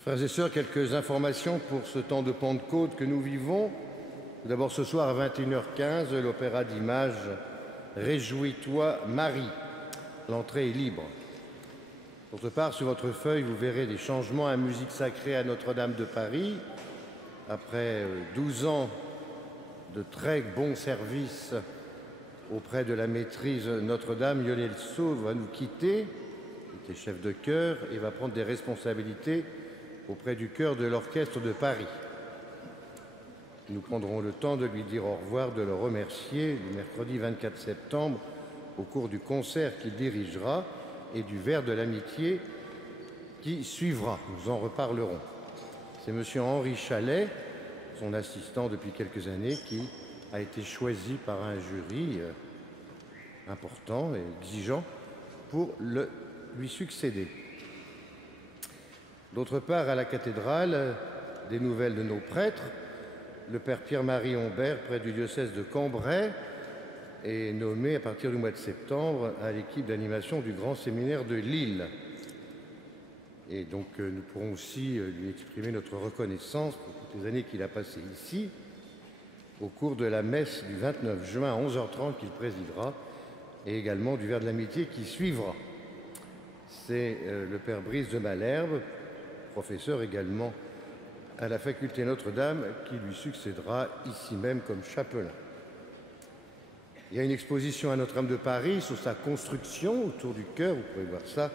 Frères et sœurs, quelques informations pour ce temps de Pentecôte que nous vivons. Tout d'abord, ce soir à 21h15, l'opéra d'Images « Réjouis-toi, Marie ». L'entrée est libre. D'autre part, sur votre feuille, vous verrez des changements à musique sacrée à Notre-Dame de Paris. Après 12 ans de très bons services auprès de la maîtrise Notre-Dame, Lionel Sceau va nous quitter. Il était chef de chœur et va prendre des responsabilités auprès du chœur de l'Orchestre de Paris. Nous prendrons le temps de lui dire au revoir, de le remercier le mercredi 24 septembre au cours du concert qu'il dirigera et du verre de l'amitié qui suivra. Nous en reparlerons. C'est M. Henri Chalet, son assistant depuis quelques années, qui a été choisi par un jury important et exigeant pour lui succéder. D'autre part, à la cathédrale, des nouvelles de nos prêtres. Le père Pierre-Marie Humbert, près du diocèse de Cambrai, est nommé à partir du mois de septembre à l'équipe d'animation du Grand Séminaire de Lille. Et donc nous pourrons aussi lui exprimer notre reconnaissance pour toutes les années qu'il a passées ici, au cours de la messe du 29 juin à 11h30 qu'il présidera, et également du verre de l'amitié qui suivra. C'est le père Brice de Malherbe, professeur également à la faculté Notre-Dame, qui lui succédera ici même comme chapelain. Il y a une exposition à Notre-Dame de Paris sur sa construction autour du chœur, vous pouvez voir ça,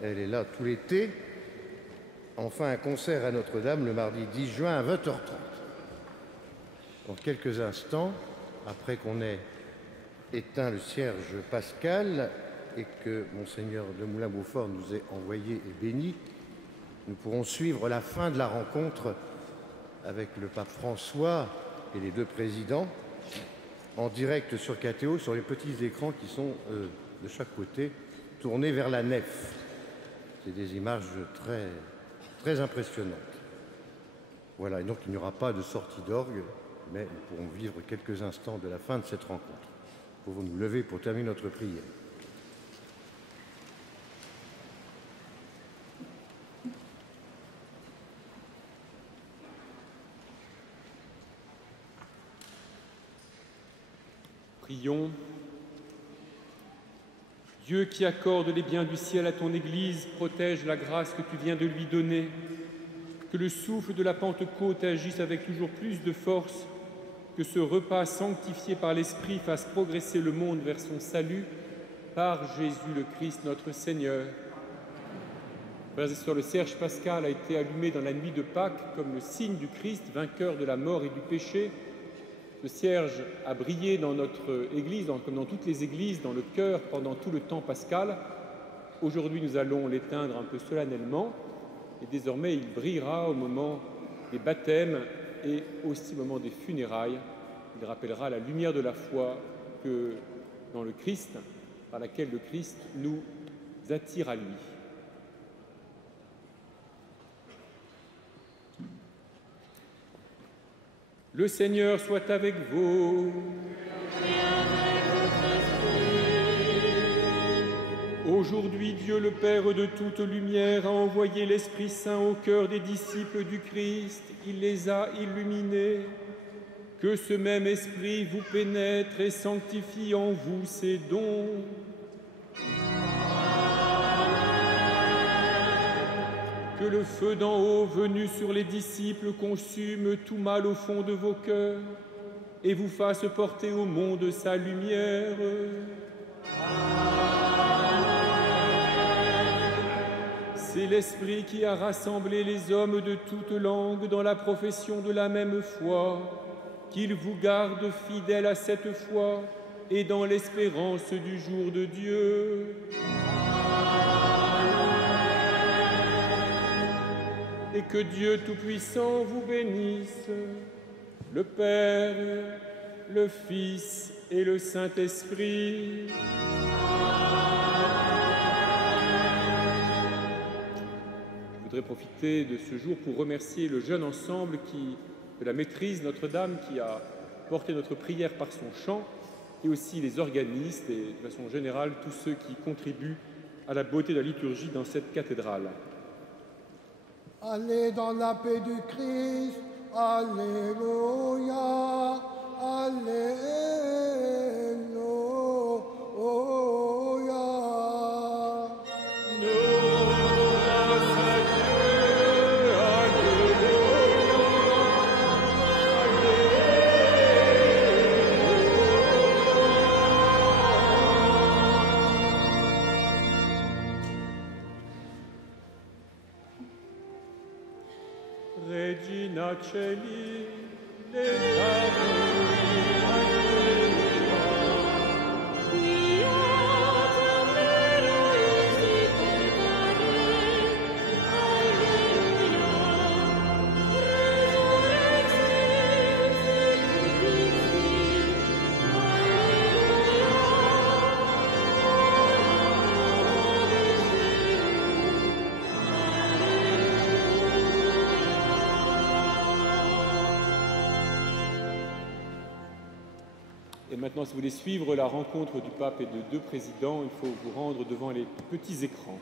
elle est là tout l'été. Enfin, un concert à Notre-Dame le mardi 10 juin à 20h30. Dans quelques instants, après qu'on ait éteint le cierge pascal et que Monseigneur de Moulin-Beaufort nous ait envoyé et béni, nous pourrons suivre la fin de la rencontre avec le pape François et les deux présidents en direct sur KTO, sur les petits écrans qui sont de chaque côté tournés vers la nef. C'est des images très, très impressionnantes. Voilà, et donc il n'y aura pas de sortie d'orgue, mais nous pourrons vivre quelques instants de la fin de cette rencontre. Nous pouvons nous lever pour terminer notre prière. Prions. Dieu qui accorde les biens du ciel à ton Église, protège la grâce que tu viens de lui donner. Que le souffle de la Pentecôte agisse avec toujours plus de force, que ce repas sanctifié par l'Esprit fasse progresser le monde vers son salut, par Jésus le Christ notre Seigneur. Frères et sœurs, le cierge pascal a été allumé dans la nuit de Pâques comme le signe du Christ, vainqueur de la mort et du péché. Ce cierge a brillé dans notre Église, comme dans toutes les églises, dans le cœur pendant tout le temps pascal. Aujourd'hui, nous allons l'éteindre un peu solennellement et désormais il brillera au moment des baptêmes et aussi au moment des funérailles. Il rappellera la lumière de la foi que dans le Christ, par laquelle le Christ nous attire à lui. Le Seigneur soit avec vous. Aujourd'hui, Dieu le Père de toute lumière a envoyé l'Esprit Saint au cœur des disciples du Christ. Il les a illuminés. Que ce même Esprit vous pénètre et sanctifie en vous ses dons. Que le feu d'en haut venu sur les disciples consume tout mal au fond de vos cœurs et vous fasse porter au monde sa lumière. C'est l'Esprit qui a rassemblé les hommes de toutes langues dans la profession de la même foi, qu'il vous garde fidèles à cette foi et dans l'espérance du jour de Dieu. Et que Dieu Tout-Puissant vous bénisse, le Père, le Fils et le Saint-Esprit. Je voudrais profiter de ce jour pour remercier le jeune ensemble de la maîtrise Notre-Dame qui a porté notre prière par son chant, et aussi les organistes et de façon générale tous ceux qui contribuent à la beauté de la liturgie dans cette cathédrale. Allez dans la paix du Christ. Alléluia. Alléluia. Regina Celi, Et maintenant, si vous voulez suivre la rencontre du pape et de deux présidents, il faut vous rendre devant les petits écrans.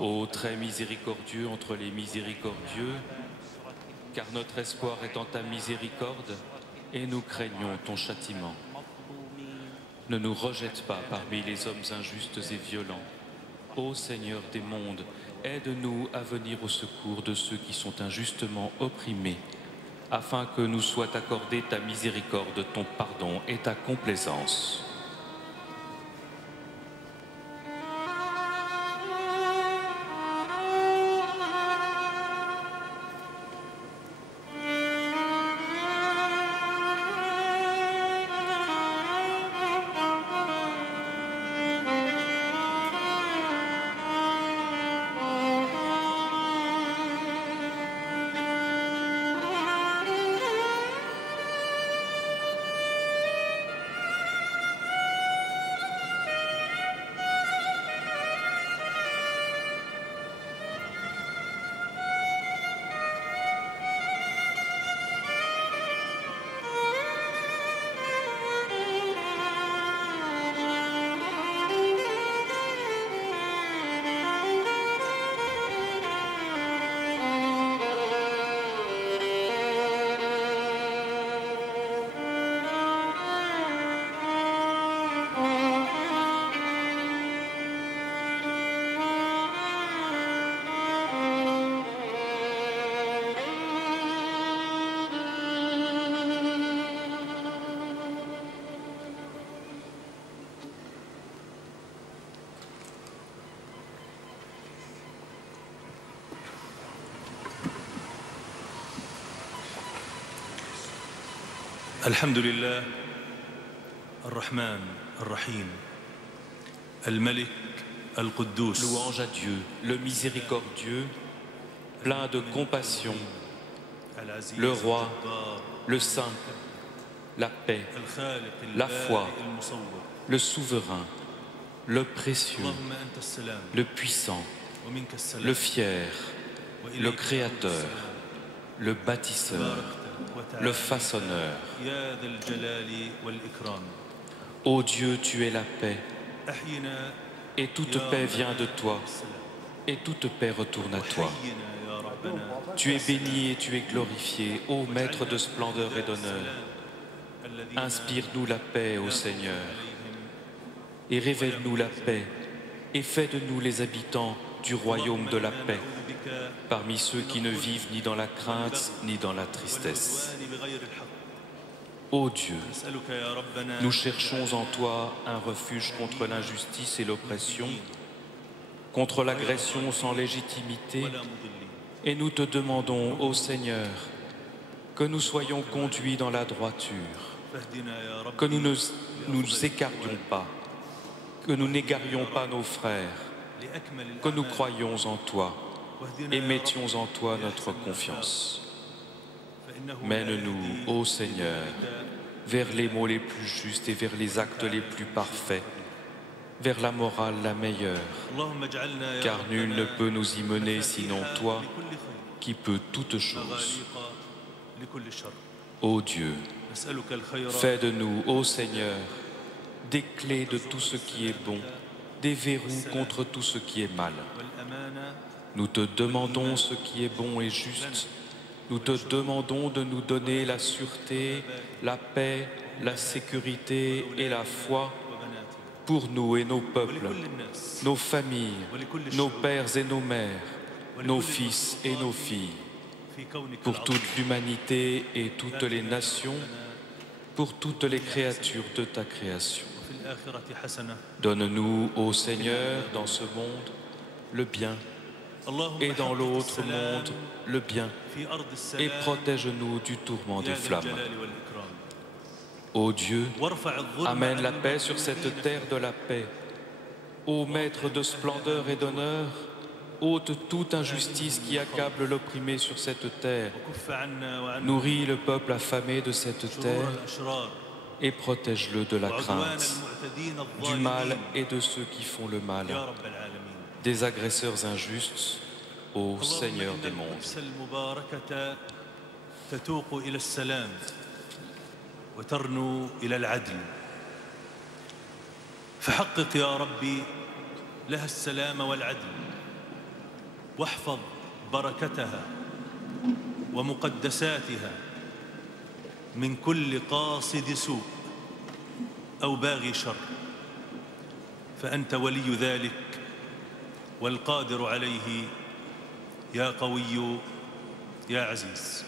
Ô très miséricordieux entre les miséricordieux, car notre espoir est en ta miséricorde et nous craignons ton châtiment. Ne nous rejette pas parmi les hommes injustes et violents. Ô Seigneur des mondes, aide-nous à venir au secours de ceux qui sont injustement opprimés, afin que nous soit accordée ta miséricorde, ton pardon et ta complaisance. الحمد لله الرحمن الرحيم الملك القدوس. Louange à Dieu, le miséricordieux, plein de compassion, le roi, le saint, la paix, la foi, le souverain, le précieux, le puissant, le fier, le créateur, le bâtisseur, le façonneur. Ô Dieu, tu es la paix, et toute paix vient de toi, et toute paix retourne à toi. Tu es béni et tu es glorifié, ô Maître de splendeur et d'honneur. Inspire-nous la paix, ô Seigneur, et révèle-nous la paix, et fais de nous les habitants du royaume de la paix, parmi ceux qui ne vivent ni dans la crainte ni dans la tristesse. Ô Dieu, nous cherchons en toi un refuge contre l'injustice et l'oppression, contre l'agression sans légitimité, et nous te demandons, ô Seigneur, que nous soyons conduits dans la droiture, que nous ne nous écartions pas, que nous n'égarions pas nos frères, que nous croyions en toi et mettions en toi notre confiance. Mène-nous, ô Seigneur, vers les mots les plus justes et vers les actes les plus parfaits, vers la morale la meilleure, car nul ne peut nous y mener sinon toi, qui peux toutes choses. Ô Dieu, fais de nous, ô Seigneur, des clés de tout ce qui est bon, des verrous contre tout ce qui est mal. Nous te demandons ce qui est bon et juste. Nous te demandons de nous donner la sûreté, la paix, la sécurité et la foi pour nous et nos peuples, nos familles, nos pères et nos mères, nos fils et nos filles, pour toute l'humanité et toutes les nations, pour toutes les créatures de ta création. Donne-nous, ô Seigneur, dans ce monde, le bien, et dans l'autre monde, le bien, et protège-nous du tourment des flammes. Ô Dieu, amène la paix sur cette terre de la paix. Ô Maître de splendeur et d'honneur, ôte toute injustice qui accable l'opprimé sur cette terre. Nourris le peuple affamé de cette terre et protège-le de la crainte, du mal et de ceux qui font le mal, des agresseurs injustes, ô Seigneur des mondes. وترنو إلى العدل فحقق يا ربي لها السلام والعدل واحفظ بركتها ومقدساتها من كل قاصد سوء أو باغي شر فأنت ولي ذلك والقادر عليه يا قوي يا عزيز.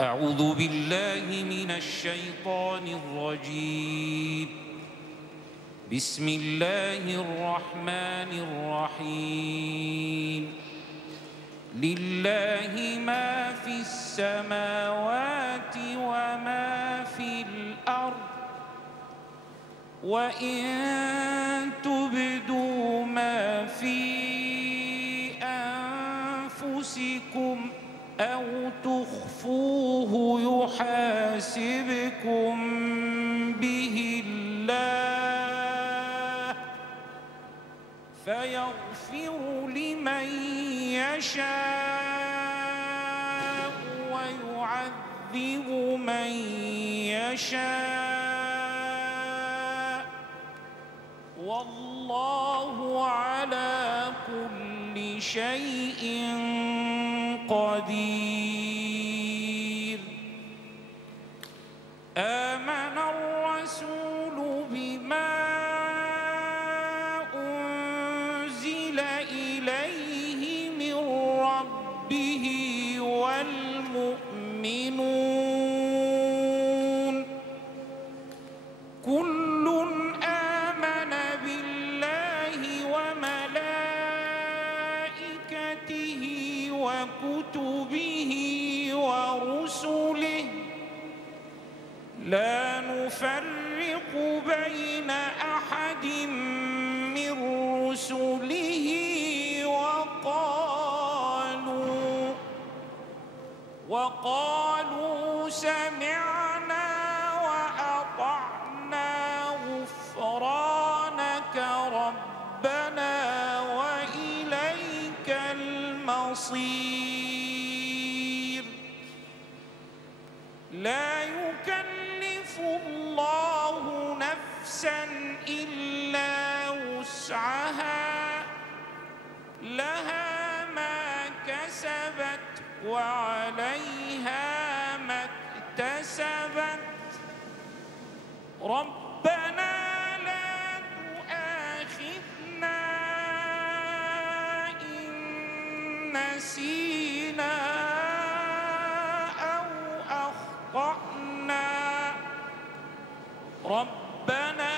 أعوذ بالله من الشيطان الرجيم. بسم الله الرحمن الرحيم. لله ما في السماوات وما في الأرض وإن تبدوا ما في أنفسكم أو تخفوه يحاسبكم به الله فيغفر لمن يشاء ويعذب من يشاء والله على كل شيء قدير. آمن الرسول بما أنزل إليه من ربه والمؤمنون كل آمن بالله وملائكته وكتبه ورسله لا نفرق بين أحد من رسله وقالوا سمعنا وأطعنا غفرانك ربنا وإليك المصير. لا يكلف الله نفسا إلا وسعها لها ما كسبت وعليها ما اكتسبت ربنا لا تؤاخذنا إن نسينا أو أخطأنا ربنا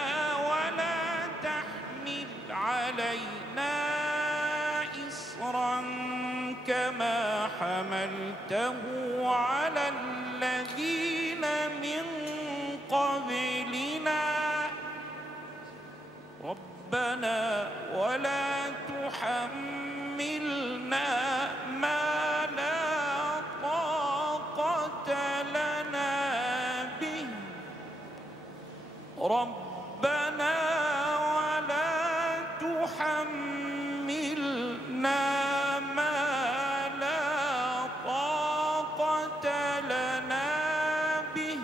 ولا تحمل علينا حملته على الذين من قبلنا ربنا ولا تحملنا ما لا طاقة لنا به ربنا ولا تحملنا ما لا طاقة لنا به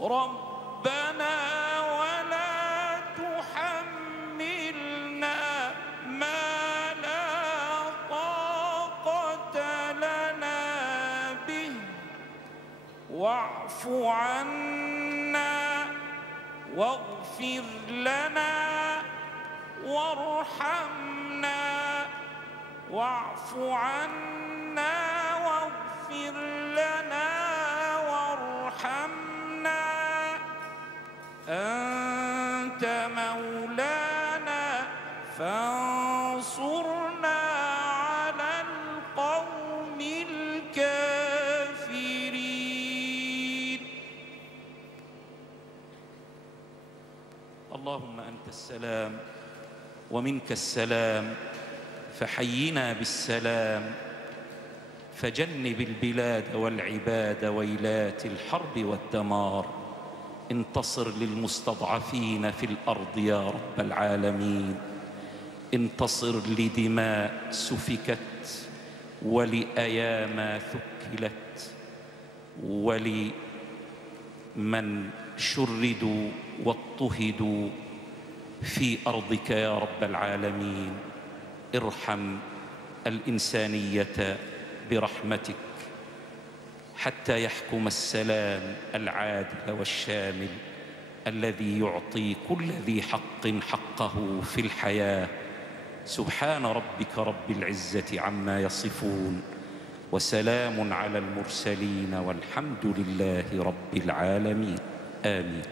ربنا ولا تحملنا ما لا طاقة لنا به واعف عنا واغفر لنا وارحمنا واعف عنا واغفر لنا وارحمنا أنت مولانا فانصرنا على القوم الكافرين. اللهم أنت السلام ومنك السلام فحينا بالسلام فجنب البلاد والعباد ويلات الحرب والدمار انتصر للمستضعفين في الأرض يا رب العالمين انتصر لدماء سفكت ولأيام ثكلت ولمن شردوا واضطهدوا في أرضك يا رب العالمين ارحم الإنسانية برحمتك حتى يحكم السلام العادل والشامل الذي يعطي كل ذي حق حقه في الحياة. سبحان ربك رب العزة عما يصفون وسلام على المرسلين والحمد لله رب العالمين. آمين.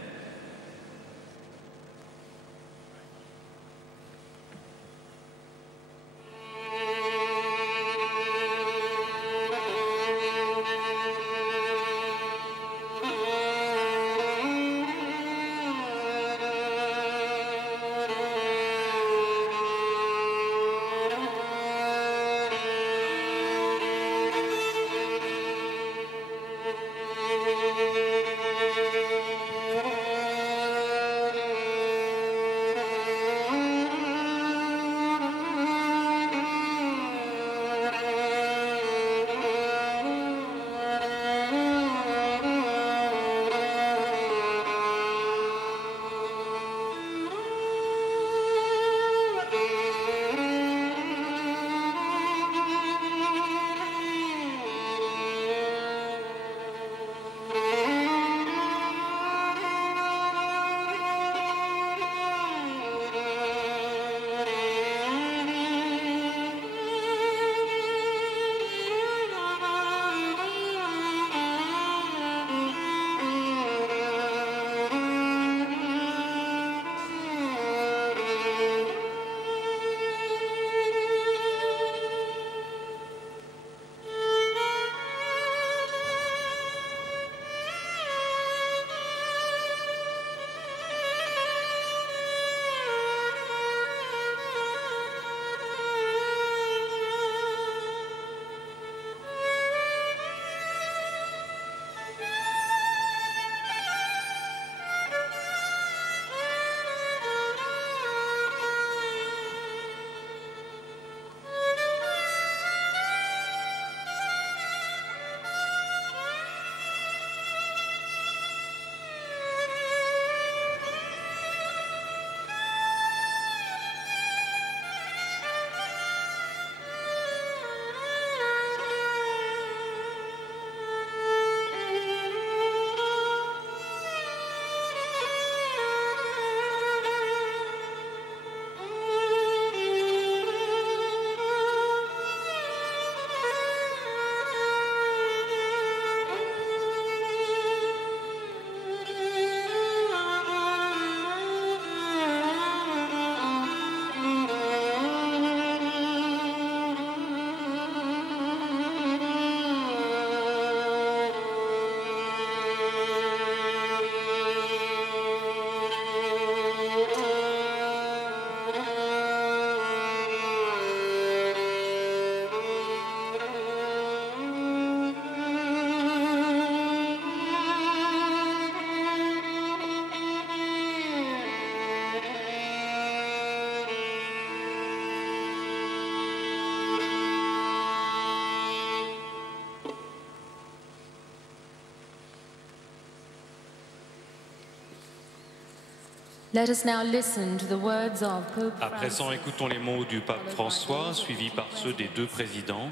Let us now listen to the words of Pope À présent, Francis. écoutons les mots du pape François, suivis par ceux des deux présidents,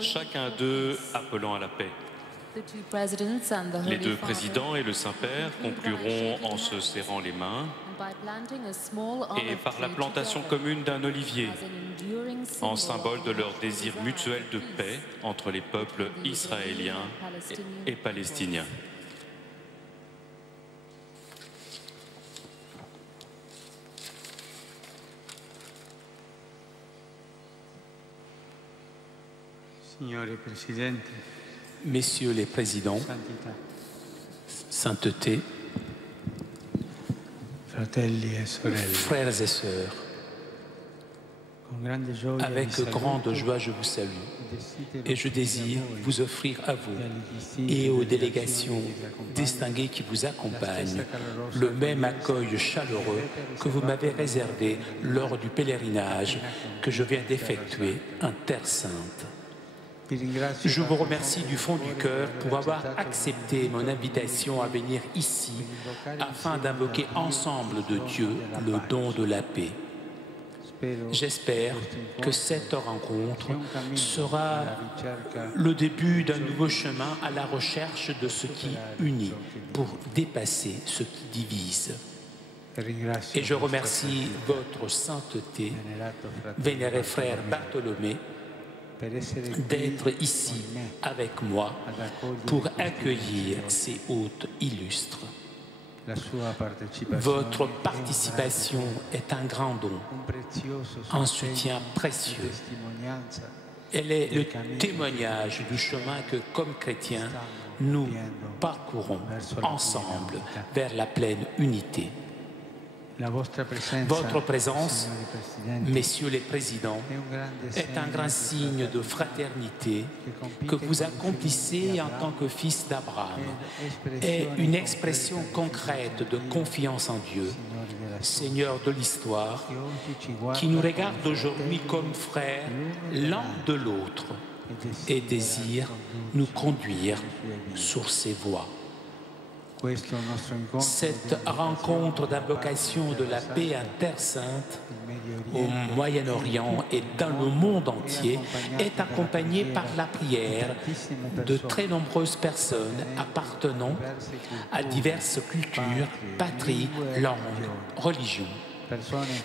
chacun d'eux appelant à la paix. The two presidents and the Les Holy deux Father, présidents et le Saint-Père concluront en se serrant les mains and by planting a small et olive par la tree plantation together commune d'un olivier, as an enduring en symbol symbole de leur désir mutuel de paix entre les peuples israéliens et palestiniens. Messieurs les présidents, sainteté, frères et sœurs, avec grande joie je vous salue et je désire vous offrir à vous et aux délégations distinguées qui vous accompagnent le même accueil chaleureux que vous m'avez réservé lors du pèlerinage que je viens d'effectuer en Terre Sainte. Je vous remercie du fond du cœur pour avoir accepté mon invitation à venir ici afin d'invoquer ensemble de Dieu le don de la paix. J'espère que cette rencontre sera le début d'un nouveau chemin à la recherche de ce qui unit pour dépasser ce qui divise. Et je remercie votre sainteté, vénéré frère Bartholomé, d'être ici avec moi pour accueillir ces hôtes illustres. Votre participation est un grand don, un soutien précieux. Elle est le témoignage du chemin que, comme chrétiens, nous parcourons ensemble vers la pleine unité. Votre présence, messieurs les présidents, est un grand signe de fraternité que vous accomplissez en tant que fils d'Abraham et une expression concrète de confiance en Dieu, Seigneur de l'histoire, qui nous regarde aujourd'hui comme frères l'un de l'autre et désire nous conduire sur ses voies. Cette rencontre d'invocation de la paix en Terre Sainte, au Moyen-Orient et dans le monde entier, est accompagnée par la prière de très nombreuses personnes appartenant à diverses cultures, patries, langues, religions.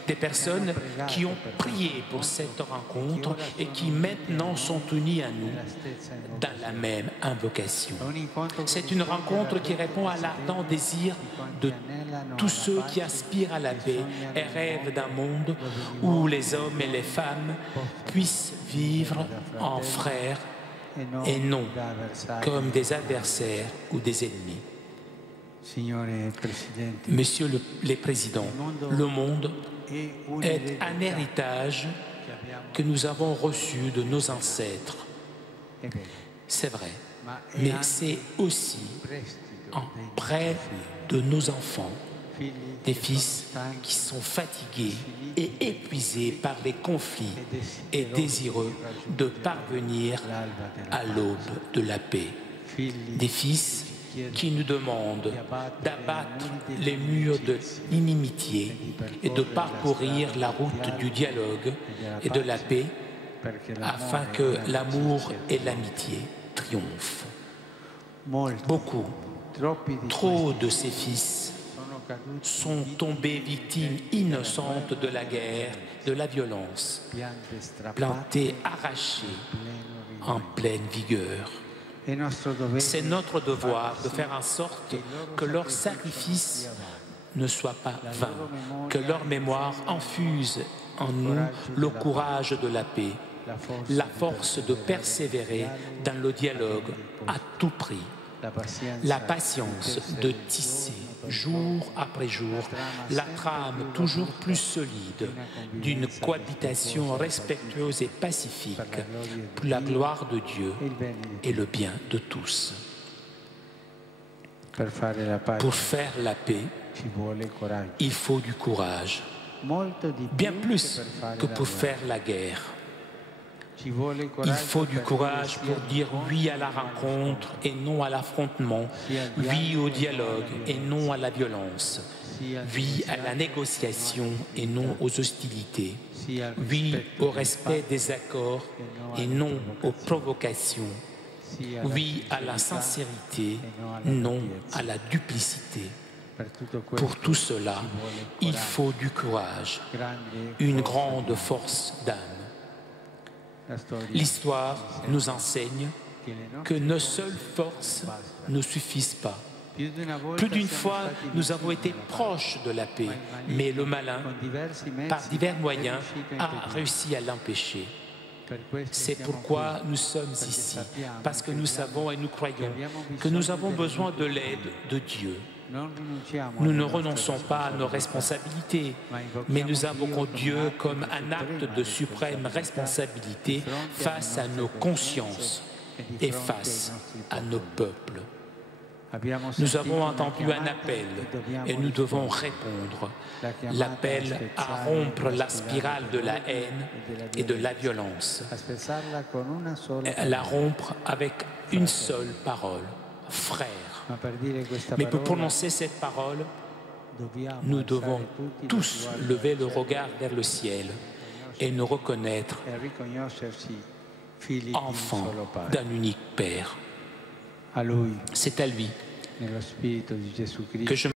Des personnes qui ont prié pour cette rencontre et qui maintenant sont unies à nous dans la même invocation. C'est une rencontre qui répond à l'ardent désir de tous ceux qui aspirent à la paix et rêvent d'un monde où les hommes et les femmes puissent vivre en frères et non comme des adversaires ou des ennemis. Messieurs les présidents, le monde est un héritage que nous avons reçu de nos ancêtres. C'est vrai, mais c'est aussi un prêt de nos enfants, des fils qui sont fatigués et épuisés par les conflits et désireux de parvenir à l'aube de la paix. Des fils qui nous demande d'abattre les murs de l'inimitié et de parcourir la route du dialogue et de la paix afin que l'amour et l'amitié triomphent. Beaucoup, trop de ces fils sont tombés victimes innocentes de la guerre, de la violence, plantés, arrachés en pleine vigueur. C'est notre devoir de faire en sorte que leur sacrifice ne soit pas vain, que leur mémoire infuse en nous le courage de la paix, la force de persévérer dans le dialogue à tout prix, la patience de tisser jour après jour la trame toujours plus solide d'une cohabitation respectueuse et pacifique pour la gloire de Dieu et le bien de tous. Pour faire la paix, il faut du courage, bien plus que pour faire la guerre. Il faut du courage pour dire oui à la rencontre et non à l'affrontement, oui au dialogue et non à la violence, oui à la négociation et non aux hostilités, oui au respect des accords et non aux provocations, oui à la sincérité, non à la duplicité. Pour tout cela, il faut du courage, une grande force d'âme. L'histoire nous enseigne que nos seules forces ne suffisent pas. Plus d'une fois, nous avons été proches de la paix, mais le malin, par divers moyens, a réussi à l'empêcher. C'est pourquoi nous sommes ici, parce que nous savons et nous croyons que nous avons besoin de l'aide de Dieu. Nous ne renonçons pas à nos responsabilités, mais nous invoquons Dieu comme un acte de suprême responsabilité face à nos consciences et face à nos peuples. Nous avons entendu un appel et nous devons répondre. L'appel à rompre la spirale de la haine et de la violence. La rompre avec une seule parole, frère. Mais pour prononcer cette parole, nous devons tous lever le regard vers le ciel et nous reconnaître enfants d'un unique Père. C'est à lui que je